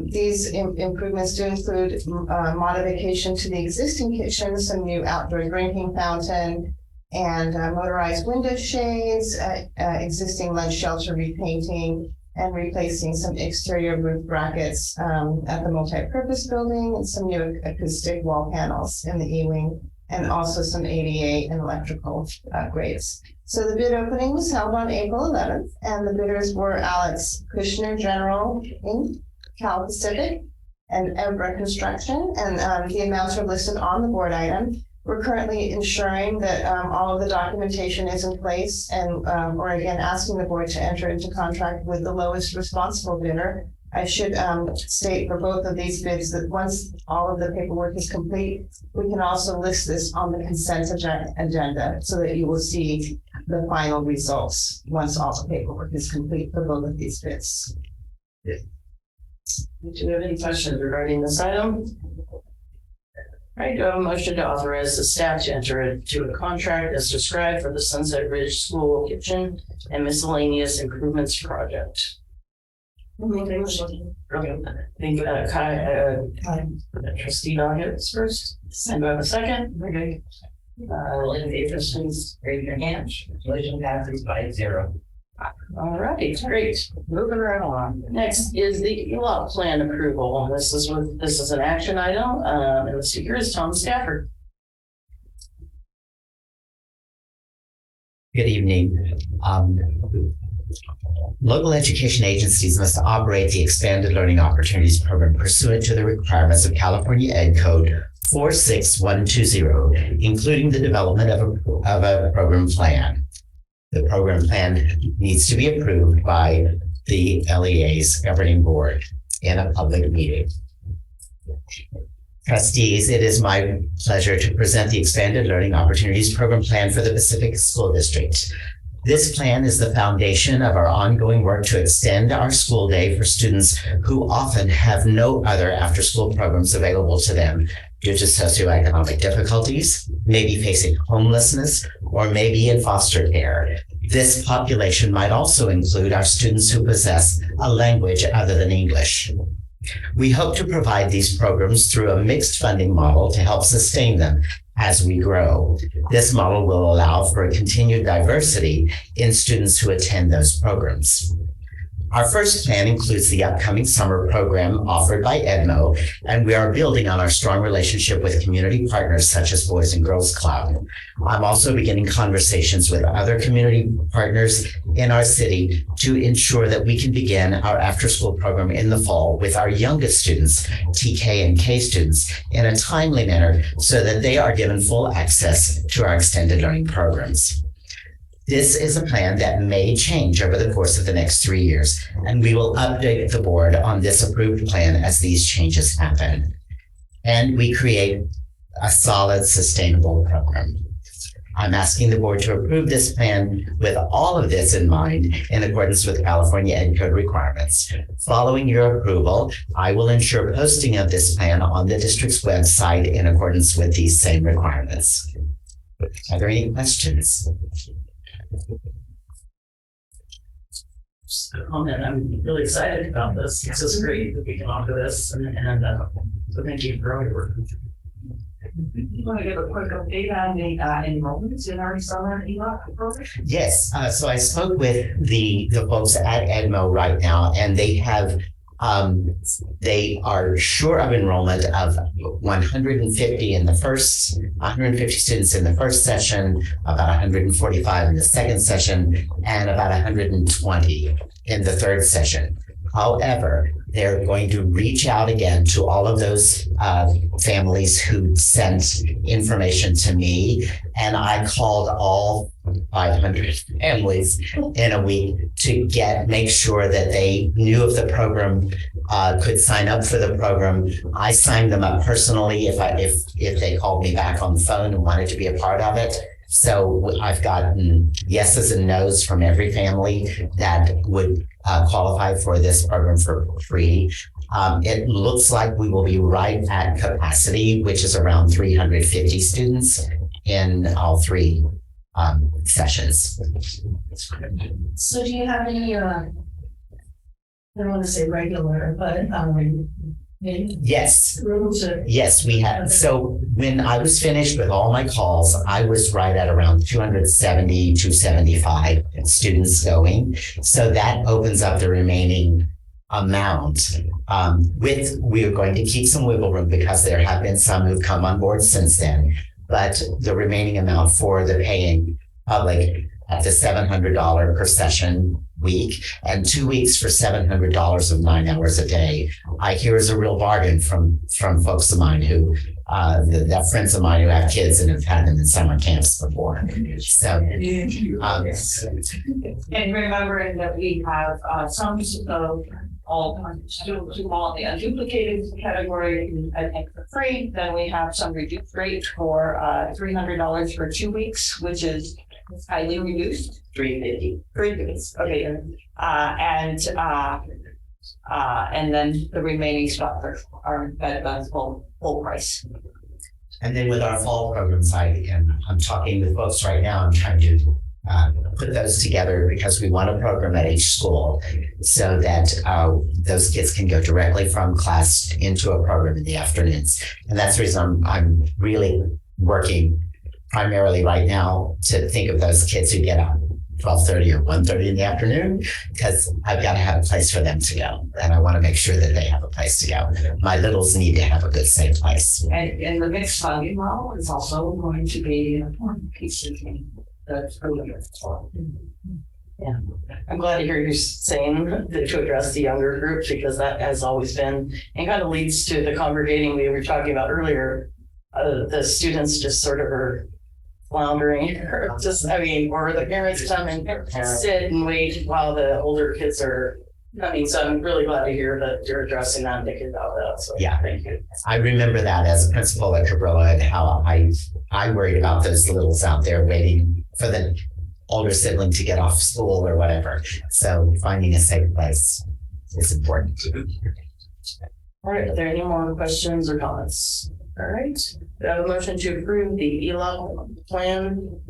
These improvements do include modification to the existing kitchen, some new outdoor drinking fountain, and motorized window shades, existing lunch shelter repainting, and replacing some exterior roof brackets at the multi-purpose building, and some new acoustic wall panels in the E-wing, and also some ADA and electrical upgrades. So the bid opening was held on April 11th, and the bidders were Alex Kushner General Inc., Cal Pacific, and Ebra Construction, and the amounts are listed on the board item. We're currently ensuring that all of the documentation is in place, and we're again asking the board to enter into contract with the lowest responsible bidder. I should state for both of these bids that once all of the paperwork is complete, we can also list this on the consent agenda so that you will see the final results once all the paperwork is complete for both of these bids. Do you have any questions regarding this item? All right, do I have a motion to authorize the staff to enter into a contract as described for the Sunset Ridge School Kitchen and Miscellaneous Improvements Project? Okay, think, trustee Doggett first, and do I have a second? Okay. All in favor, please raise your hand. Motion passes 5-0. All right, great. Moving right along. Next is the ELOP plan approval. This is an action item, and the speaker is Tom Stafford. Good evening. Local education agencies must operate the Expanded Learning Opportunities Program pursuant to the requirements of California Ed Code 46120, including the development of a program plan. The program plan needs to be approved by the LEA's governing board in a public meeting. Trustees, it is my pleasure to present the Expanded Learning Opportunities Program Plan for the Pacifica School District. This plan is the foundation of our ongoing work to extend our school day for students who often have no other after-school programs available to them due to socioeconomic difficulties, maybe facing homelessness, or maybe in foster care. This population might also include our students who possess a language other than English. We hope to provide these programs through a mixed funding model to help sustain them as we grow. This model will allow for a continued diversity in students who attend those programs. Our first plan includes the upcoming summer program offered by EDMO, and we are building on our strong relationship with community partners such as Boys and Girls Club. I'm also beginning conversations with other community partners in our city to ensure that we can begin our after-school program in the fall with our youngest students, TK and K students, in a timely manner so that they are given full access to our extended learning programs. This is a plan that may change over the course of the next 3 years, and we will update the board on this approved plan as these changes happen. And we create a solid, sustainable program. I'm asking the board to approve this plan with all of this in mind in accordance with California Ed Code requirements. Following your approval, I will ensure posting of this plan on the district's website in accordance with these same requirements. Are there any questions? Comment. I'm really excited about this. This is great that we can offer this, and so thank you for all your work. You want to give a quick update on the enrollments in our summer ELOP program? Yes, so I spoke with the folks at EDMO right now, and they are sure of enrollment of 150 in the first, 150 students in the first session, about 145 in the second session, and about 120 in the third session. However, they're going to reach out again to all of those families who sent information to me, and I called all 500 families in a week to make sure that they knew of the program, could sign up for the program. I signed them up personally if they called me back on the phone and wanted to be a part of it. So I've gotten yeses and nos from every family that would qualify for this program for free. It looks like we will be right at capacity, which is around 350 students in all three sessions. So do you have any, I don't want to say regular, but yes, we have. So when I was finished with all my calls, I was right at around 270, 275 students going. So that opens up the remaining amount. We are going to keep some wiggle room because there have been some who've come on board since then. But the remaining amount for the paying public at the $700 per session week, and 2 weeks for $700 of 9 hours a day, I hear is a real bargain from folks of mine who, that friends of mine who have kids and have had them in summer camps before. So, and remembering that we have some of all students who fall in the unduplicated category and for free. Then we have some reduced rate for $300 for 2 weeks, which is highly reduced. $350. Okay. And then the remaining stuff are at full price. And then with our fall programs, I'm talking with folks right now. I'm trying to put those together because we want a program at each school so that those kids can go directly from class into a program in the afternoons. And that's the reason I'm really working primarily right now to think of those kids who get up 12:30 or 1:30 in the afternoon, because I've got to have a place for them to go. And I want to make sure that they have a place to go. My littles need to have a good, safe place. And the mixed funding model is also going to be an important piece of the program. Yeah, I'm glad to hear you saying that to address the younger groups, because that has always been, and kind of leads to the congregating we were talking about earlier. The students just sort of are floundering, or or the parents come and sit and wait while the older kids are coming. So I'm really glad to hear that you're addressing that and thinking about that. So yeah, thank you. I remember that as a principal at Cabrillo and how I worried about those littles out there waiting for the older sibling to get off school or whatever. So finding a safe place is important. All right, are there any more questions or comments? All right, we have a motion to approve the ELOC plan.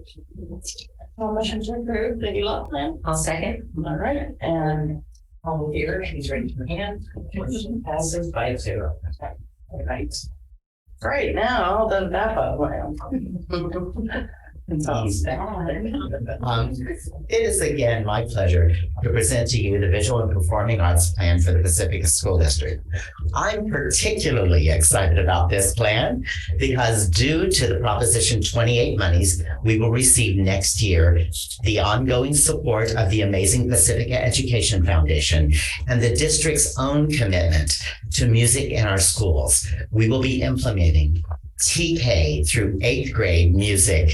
Motion to approve the ELOC plan. I'll second. All right, and All in favor, please raise your hand. Motion passes 5-0. all right. All right, now the VAPA plan. It is again my pleasure to present to you the Visual and Performing Arts Plan for the Pacifica School District. I'm particularly excited about this plan because due to the Proposition 28 monies we will receive next year, the ongoing support of the amazing Pacifica Education Foundation, and the district's own commitment to music in our schools, we will be implementing TK through 8th grade music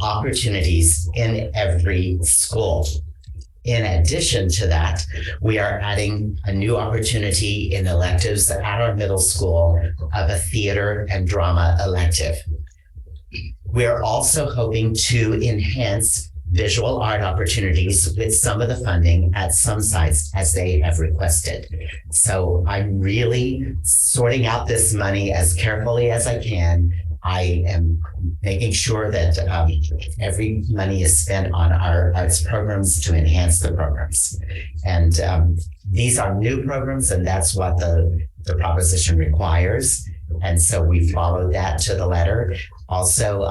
opportunities in every school. In addition to that, we are adding a new opportunity in electives at our middle school of a theater and drama elective. We're also hoping to enhance visual art opportunities with some of the funding at some sites as they have requested. So I'm really sorting out this money as carefully as I can. I am making sure that every money is spent on our arts programs to enhance the programs. And these are new programs, and that's what the proposition requires. And so we followed that to the letter. Also,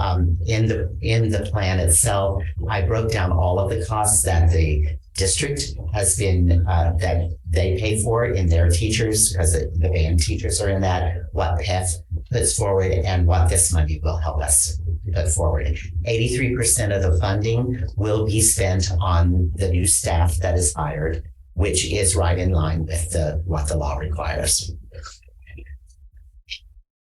in the plan itself, I broke down all of the costs that the district has been, that they pay for in their teachers, because the band teachers are in that, what PEF puts forward, and what this money will help us put forward. 83% of the funding will be spent on the new staff that is hired, which is right in line with what the law requires.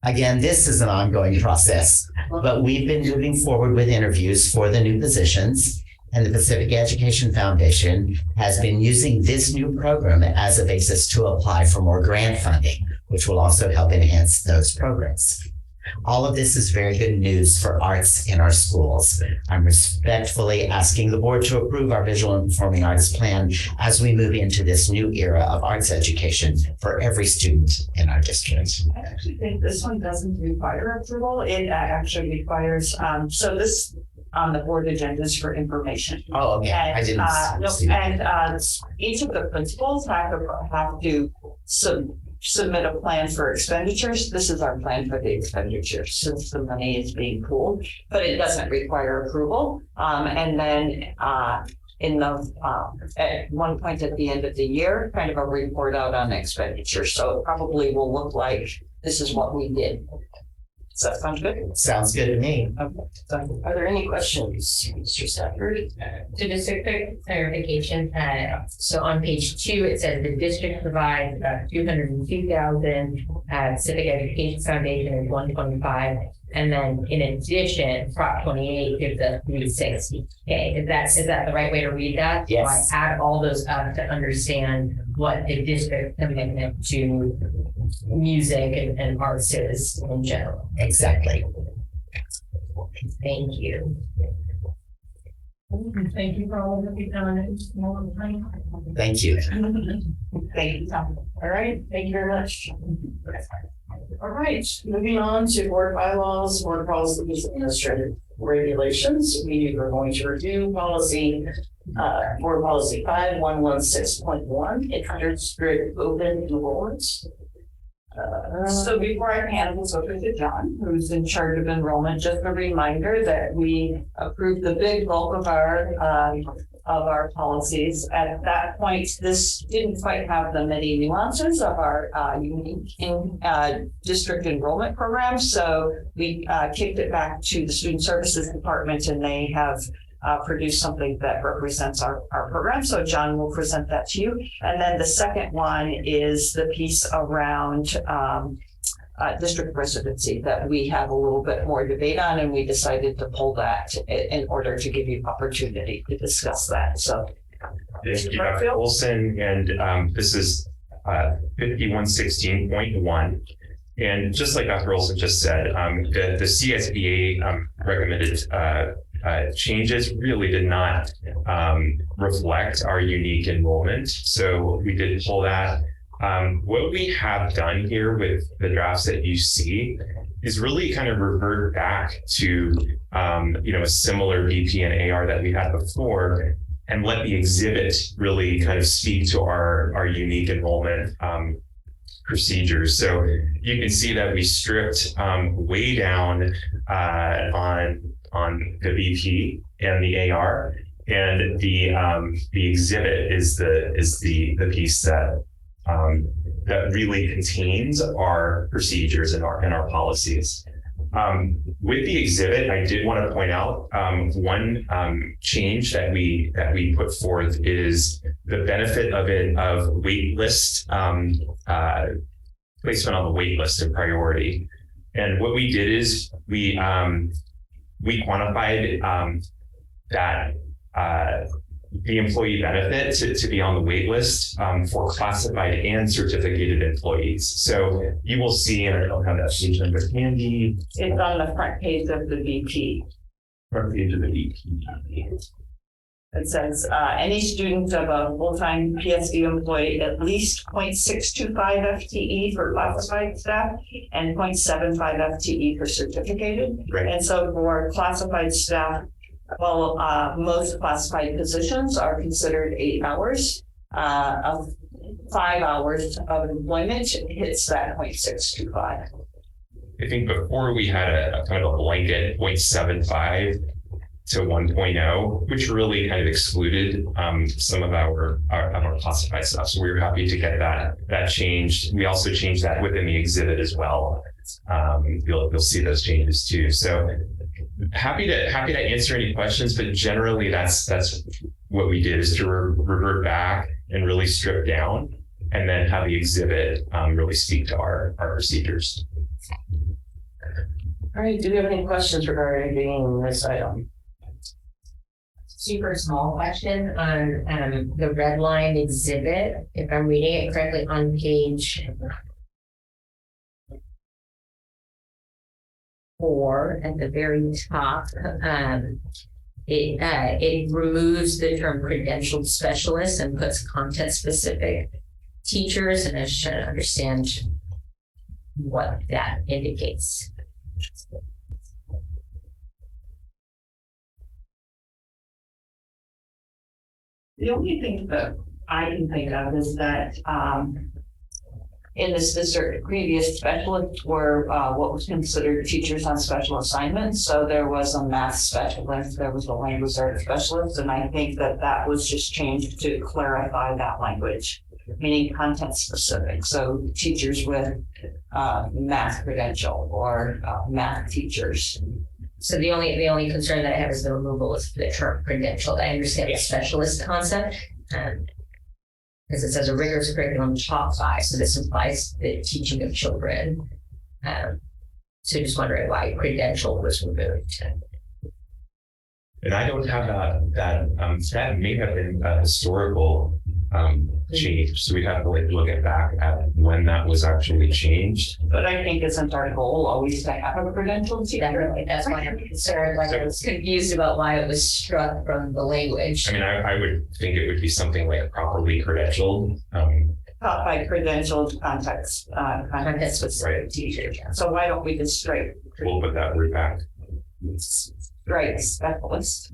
Again, this is an ongoing process, but we've been moving forward with interviews for the new positions, and the Pacific Education Foundation has been using this new program as a basis to apply for more grant funding, which will also help enhance those programs. All of this is very good news for arts in our schools. I'm respectfully asking the board to approve our Visual and Performing Arts Plan as we move into this new era of arts education for every student in our district. I actually think this one doesn't require approval. It actually requires, so this on the board agendas for information. Oh, okay. And, I didn't see that. And each of the principals have to submit a plan for expenditures. This is our plan for the expenditures since the money is being pooled, but it doesn't require approval. And then in the at one point at the end of the year, kind of a report out on expenditures. So it probably will look like this is what we did. Does that sound good? Sounds good to me. Okay. Are there any questions, Mr. Stafford? So just a quick clarification, so on page 2, it says the district provides $202,000, Pacific Education Foundation is $125,000, and then in addition, Prop 28 gives us $360,000. Is that the right way to read that? Yes. So I add all those up to understand what the district commitment to music and arts is in general. Exactly. Thank you. Thank you for all that you've done. Thank you. Thank you. All right, thank you very much. All right, moving on to board bylaws, board policies, administrative regulations. We are going to review policy, board policy 5116.1, interdistrict open enrollments. So before I hand this over to John, who's in charge of enrollment, just a reminder that we approved the big bulk of our policies. At that point, this didn't quite have the many nuances of our unique district enrollment program. So we kicked it back to the Student Services Department, and they have produced something that represents our program. So John will present that to you. And then the second one is the piece around district residency that we have a little bit more debate on, and we decided to pull that in order to give you opportunity to discuss that. So thank you, Dr. Olson, and this is 5116.1. And just like Dr. Olson just said, the CSBA recommended changes really did not reflect our unique enrollment. So we did pull that. What we have done here with the drafts that you see is really kind of revert back to a similar BP and AR that we had before, and let the exhibit really kind of speak to our unique enrollment procedures. So you can see that we stripped way down on the BP and the AR, and the exhibit is the piece that really contains our procedures and our policies. With the exhibit, I did want to point out one change that we put forth is the benefit of wait list placement on the wait list and priority. And what we did is we quantified that the employee benefit to be on the wait list for classified and certificated employees. So you will see, and I don't have that page number handy. it's on the front page of the BP. Front page of the BP. It says, any student of a full-time PSD employee at least 0.625 FTE for classified staff and 0.75 FTE for certificated. Right. And so for classified staff, well, most classified positions are considered 8 hours. Of 5 hours of employment hits that 0.625. I think before we had a kind of a blanket 0.75 to 1.0, which really kind of excluded some of our classified stuff. So we were happy to get that changed. We also changed that within the exhibit as well. You'll see those changes too. So happy to answer any questions, but generally that's what we did, is to revert back and really strip down, and then have the exhibit really speak to our procedures. All right, do we have any questions regarding this item? Super small question on the red line exhibit. If I'm reading it correctly, on page 4 at the very top, it removes the term credentialed specialist and puts content specific teachers, and I was trying to understand what that indicates. The only thing that I can think of is that in this district, previous specialists were what was considered teachers on special assignments. So there was a math specialist, there was a language arts specialist, and I think that was just changed to clarify that language, meaning content specific. So teachers with math credential or math teachers. So the only concern that I have is the removal of the term credentialed. I understand the specialist concept, because it says a rigorous curriculum top 5. So this implies the teaching of children. So just wondering why credential was removed. And I don't have that may have been a historical change. So we'd have to look back at when that was actually changed. But I think isn't our goal always to have a credentialed teacher? That's why I'm concerned. I was confused about why it was struck from the language. I mean, I would think it would be something like properly credentialed. taught by credentialed contacts with Right. teachers. So why don't we just straight We'll put that word back. specialist?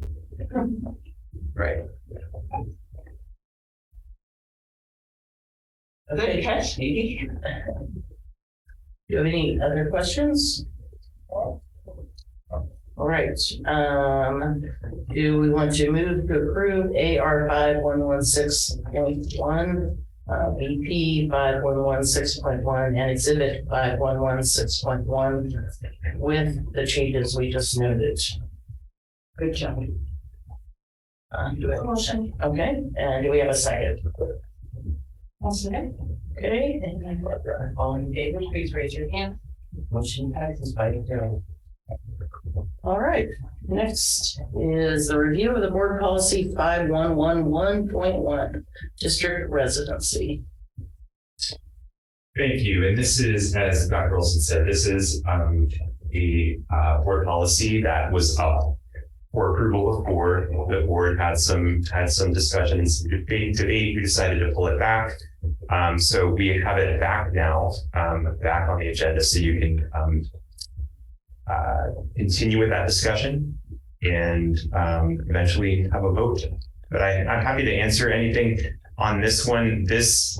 Right. Good catch, Stevie. Do you have any other questions? All right, do we want to move to approve AR 5116.1, BP 5116.1, and Exhibit 5116.1 with the changes we just noted? Good job. Do we have a motion? Okay, and do we have a second? Okay, and Barbara, all in favor, please raise your hand. Motion passes 5-0. All right, next is the review of the board policy 5111.1, district residency. Thank you. And this is, as Dr. Olson said, this is a board policy that was up for approval before. The board had some discussions, debate. We decided to pull it back. So we have it back now, back on the agenda, so you can continue with that discussion and eventually have a vote. But I'm happy to answer anything on this one. This,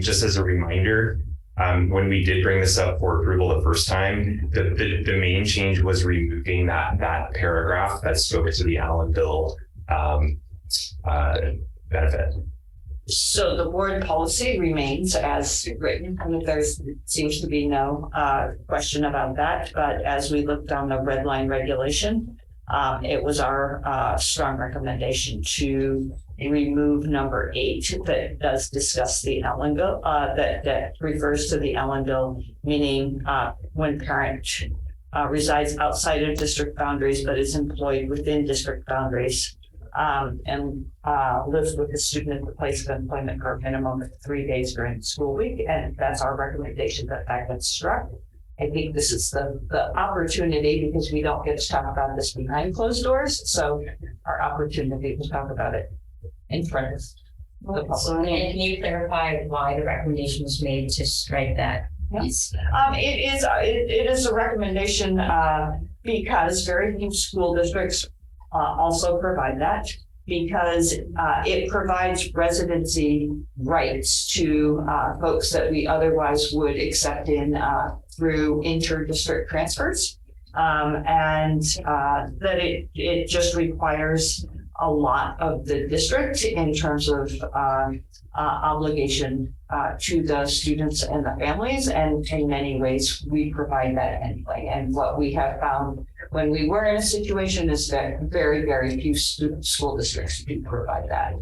just as a reminder, when we did bring this up for approval the first time, the main change was removing that paragraph that spoke to the Allen bill benefit. So the board policy remains as written, and there seems to be no question about that. But as we looked on the red line regulation, it was our strong recommendation to remove number 8 that does discuss the Allen bill, that refers to the Allen bill, meaning when parent resides outside of district boundaries but is employed within district boundaries. And lives with the student at the place of employment for a minimum of 3 days during the school week. And that's our recommendation that gets struck. I think this is the opportunity, because we don't get to talk about this behind closed doors. So our opportunity to talk about it in front of the public. And can you clarify why the recommendation was made to strike that piece? It is a recommendation because very few school districts also provide that, because it provides residency rights to folks that we otherwise would accept in through inter-district transfers, and that it just requires a lot of the district in terms of obligation to the students and the families, and in many ways we provide that anyway. And what we have found when we were in a situation is that very, very few school districts do provide that.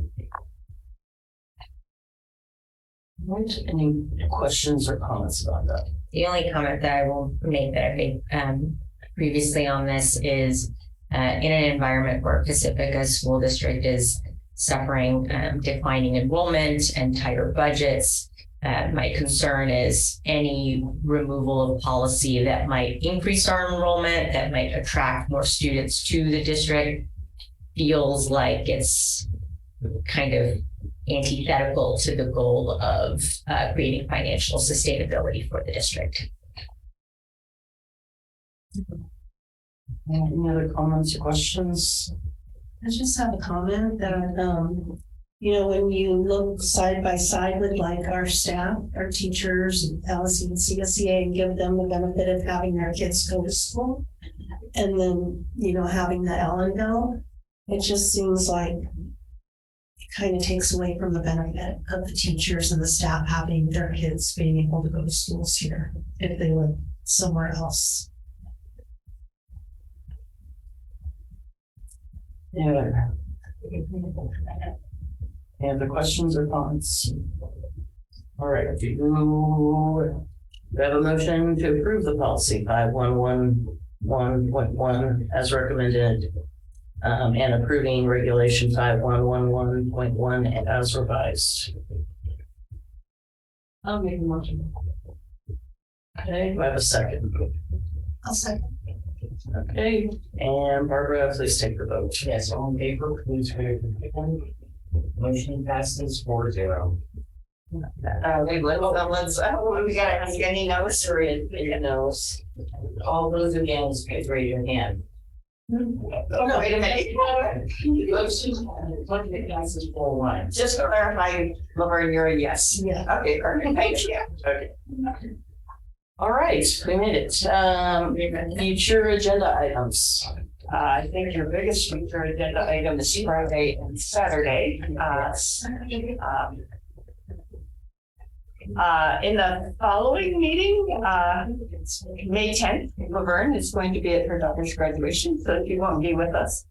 Any questions or comments about that? The only comment that I will make that I made previously on this is in an environment where Pacifica School District is suffering declining enrollment and tighter budgets. My concern is any removal of policy that might increase our enrollment, that might attract more students to the district, feels like it's kind of antithetical to the goal of creating financial sustainability for the district. Any other comments or questions? I just have a comment that, when you look side by side with like our staff, our teachers, LSE and CSEA, and give them the benefit of having their kids go to school, and then, having the Allen bill, it just seems like it kind of takes away from the benefit of the teachers and the staff having their kids being able to go to schools here if they live somewhere else. Yeah. Any other questions or comments? All right, do you have a motion to approve the policy 5111.1 as recommended, and approving regulation 5111.1 as revised? I'll make a motion. Okay, do I have a second? I'll second. Okay, and Barbara, please take the vote. Yes, all in favor, please raise your hand. Motion passes 4-0. Wait, let's, we gotta ask any no's or any no's. All those against, please raise your hand. Oh, no, wait a minute. What the passes 4-1. Just to clarify, Laverne, you're a yes. Yeah. Okay, perfect, thank you. Okay. All right, we made it. Future agenda items. I think your biggest future agenda item is Friday and Saturday. In the following meeting, May 10th, Laverne is going to be at her daughter's graduation, so she won't be with us.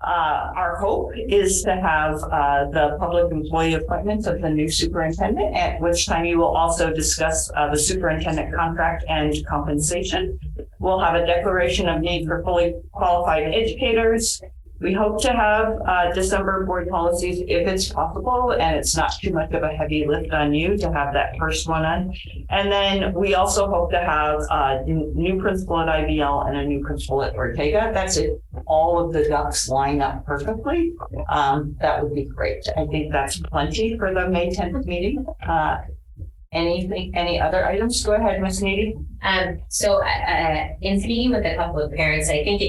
Our hope is to have the public employee appointments of the new superintendent, at which time you will also discuss the superintendent contract and compensation. We'll have a declaration of need for fully qualified educators. We hope to have December board policies if it's possible, and it's not too much of a heavy lift on you to have that first one on. And then we also hope to have a new principal at IBL and a new principal at Ortega. That's it. All of the ducks line up perfectly. That would be great. I think that's plenty for the May 10th meeting. Any other items? Go ahead, Ms. Needy. So in speaking with a couple of parents, I think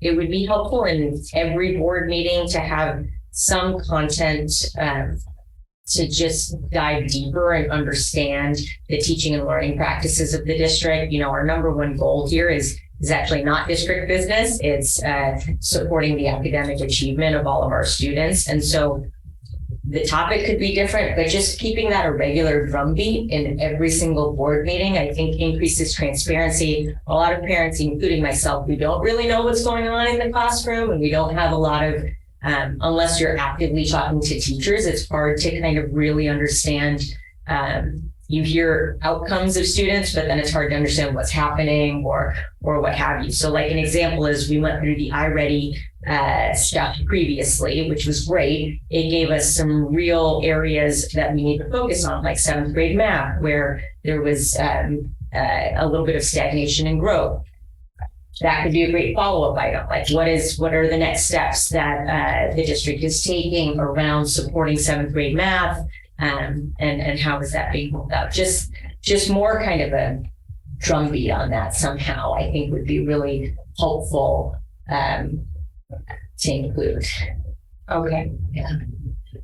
it would be helpful in every board meeting to have some content to just dive deeper and understand the teaching and learning practices of the district. You know, our number one goal here is actually not district business. It's supporting the academic achievement of all of our students. And so the topic could be different, but just keeping that a regular drumbeat in every single board meeting, I think increases transparency. A lot of parents, including myself, we don't really know what's going on in the classroom, and we don't have a lot of, unless you're actively talking to teachers, it's hard to kind of really understand. You hear outcomes of students, but then it's hard to understand what's happening or what have you. So like an example is we went through the iReady stuff previously, which was great. It gave us some real areas that we need to focus on, like 7th grade math, where there was a little bit of stagnation and growth. That could be a great follow-up item. Like what are the next steps that the district is taking around supporting 7th grade math? And how is that being rolled out? Just more kind of a drumbeat on that somehow, I think would be really helpful to include. Okay. Yeah.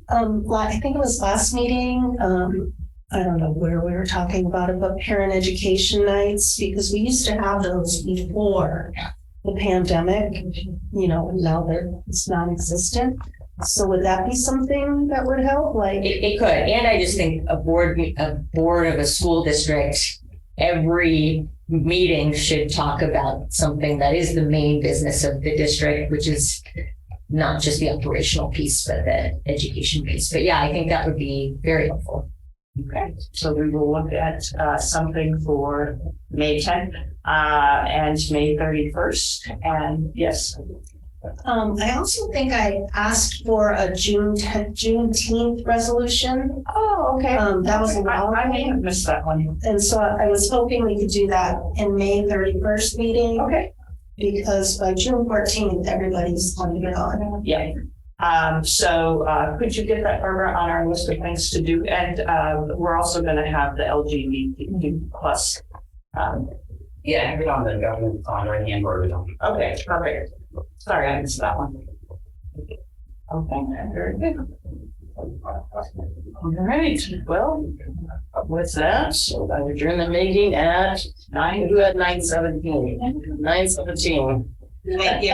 I think it was last meeting. I don't know where we were talking about it, but parent education nights, because we used to have those before the pandemic. You know, now it's non-existent. So would that be something that would help? Like it could, and I just think a board of a school district, every meeting should talk about something that is the main business of the district, which is not just the operational piece, but the education piece. But yeah, I think that would be very helpful. Okay, so we will look at something for May 10th and May 31st. And yes. I also think I asked for a Juneteenth resolution. Oh, okay. That was a while ago. I may have missed that one. And so I was hoping we could do that in May 31st meeting. Okay. Because by June 14th, everybody's going to get on. Yeah. So could you get that, Barbara, on our list of things to do? And we're also going to have the LGBT plus. Yeah, I have it on the government on right hand or okay, perfect. Sorry, I missed that one. Okay, very good. All right. Well, with that, I adjourn the meeting at 9:17. 9:17. Thank you.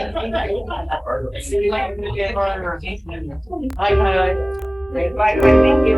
Bye. Thank you.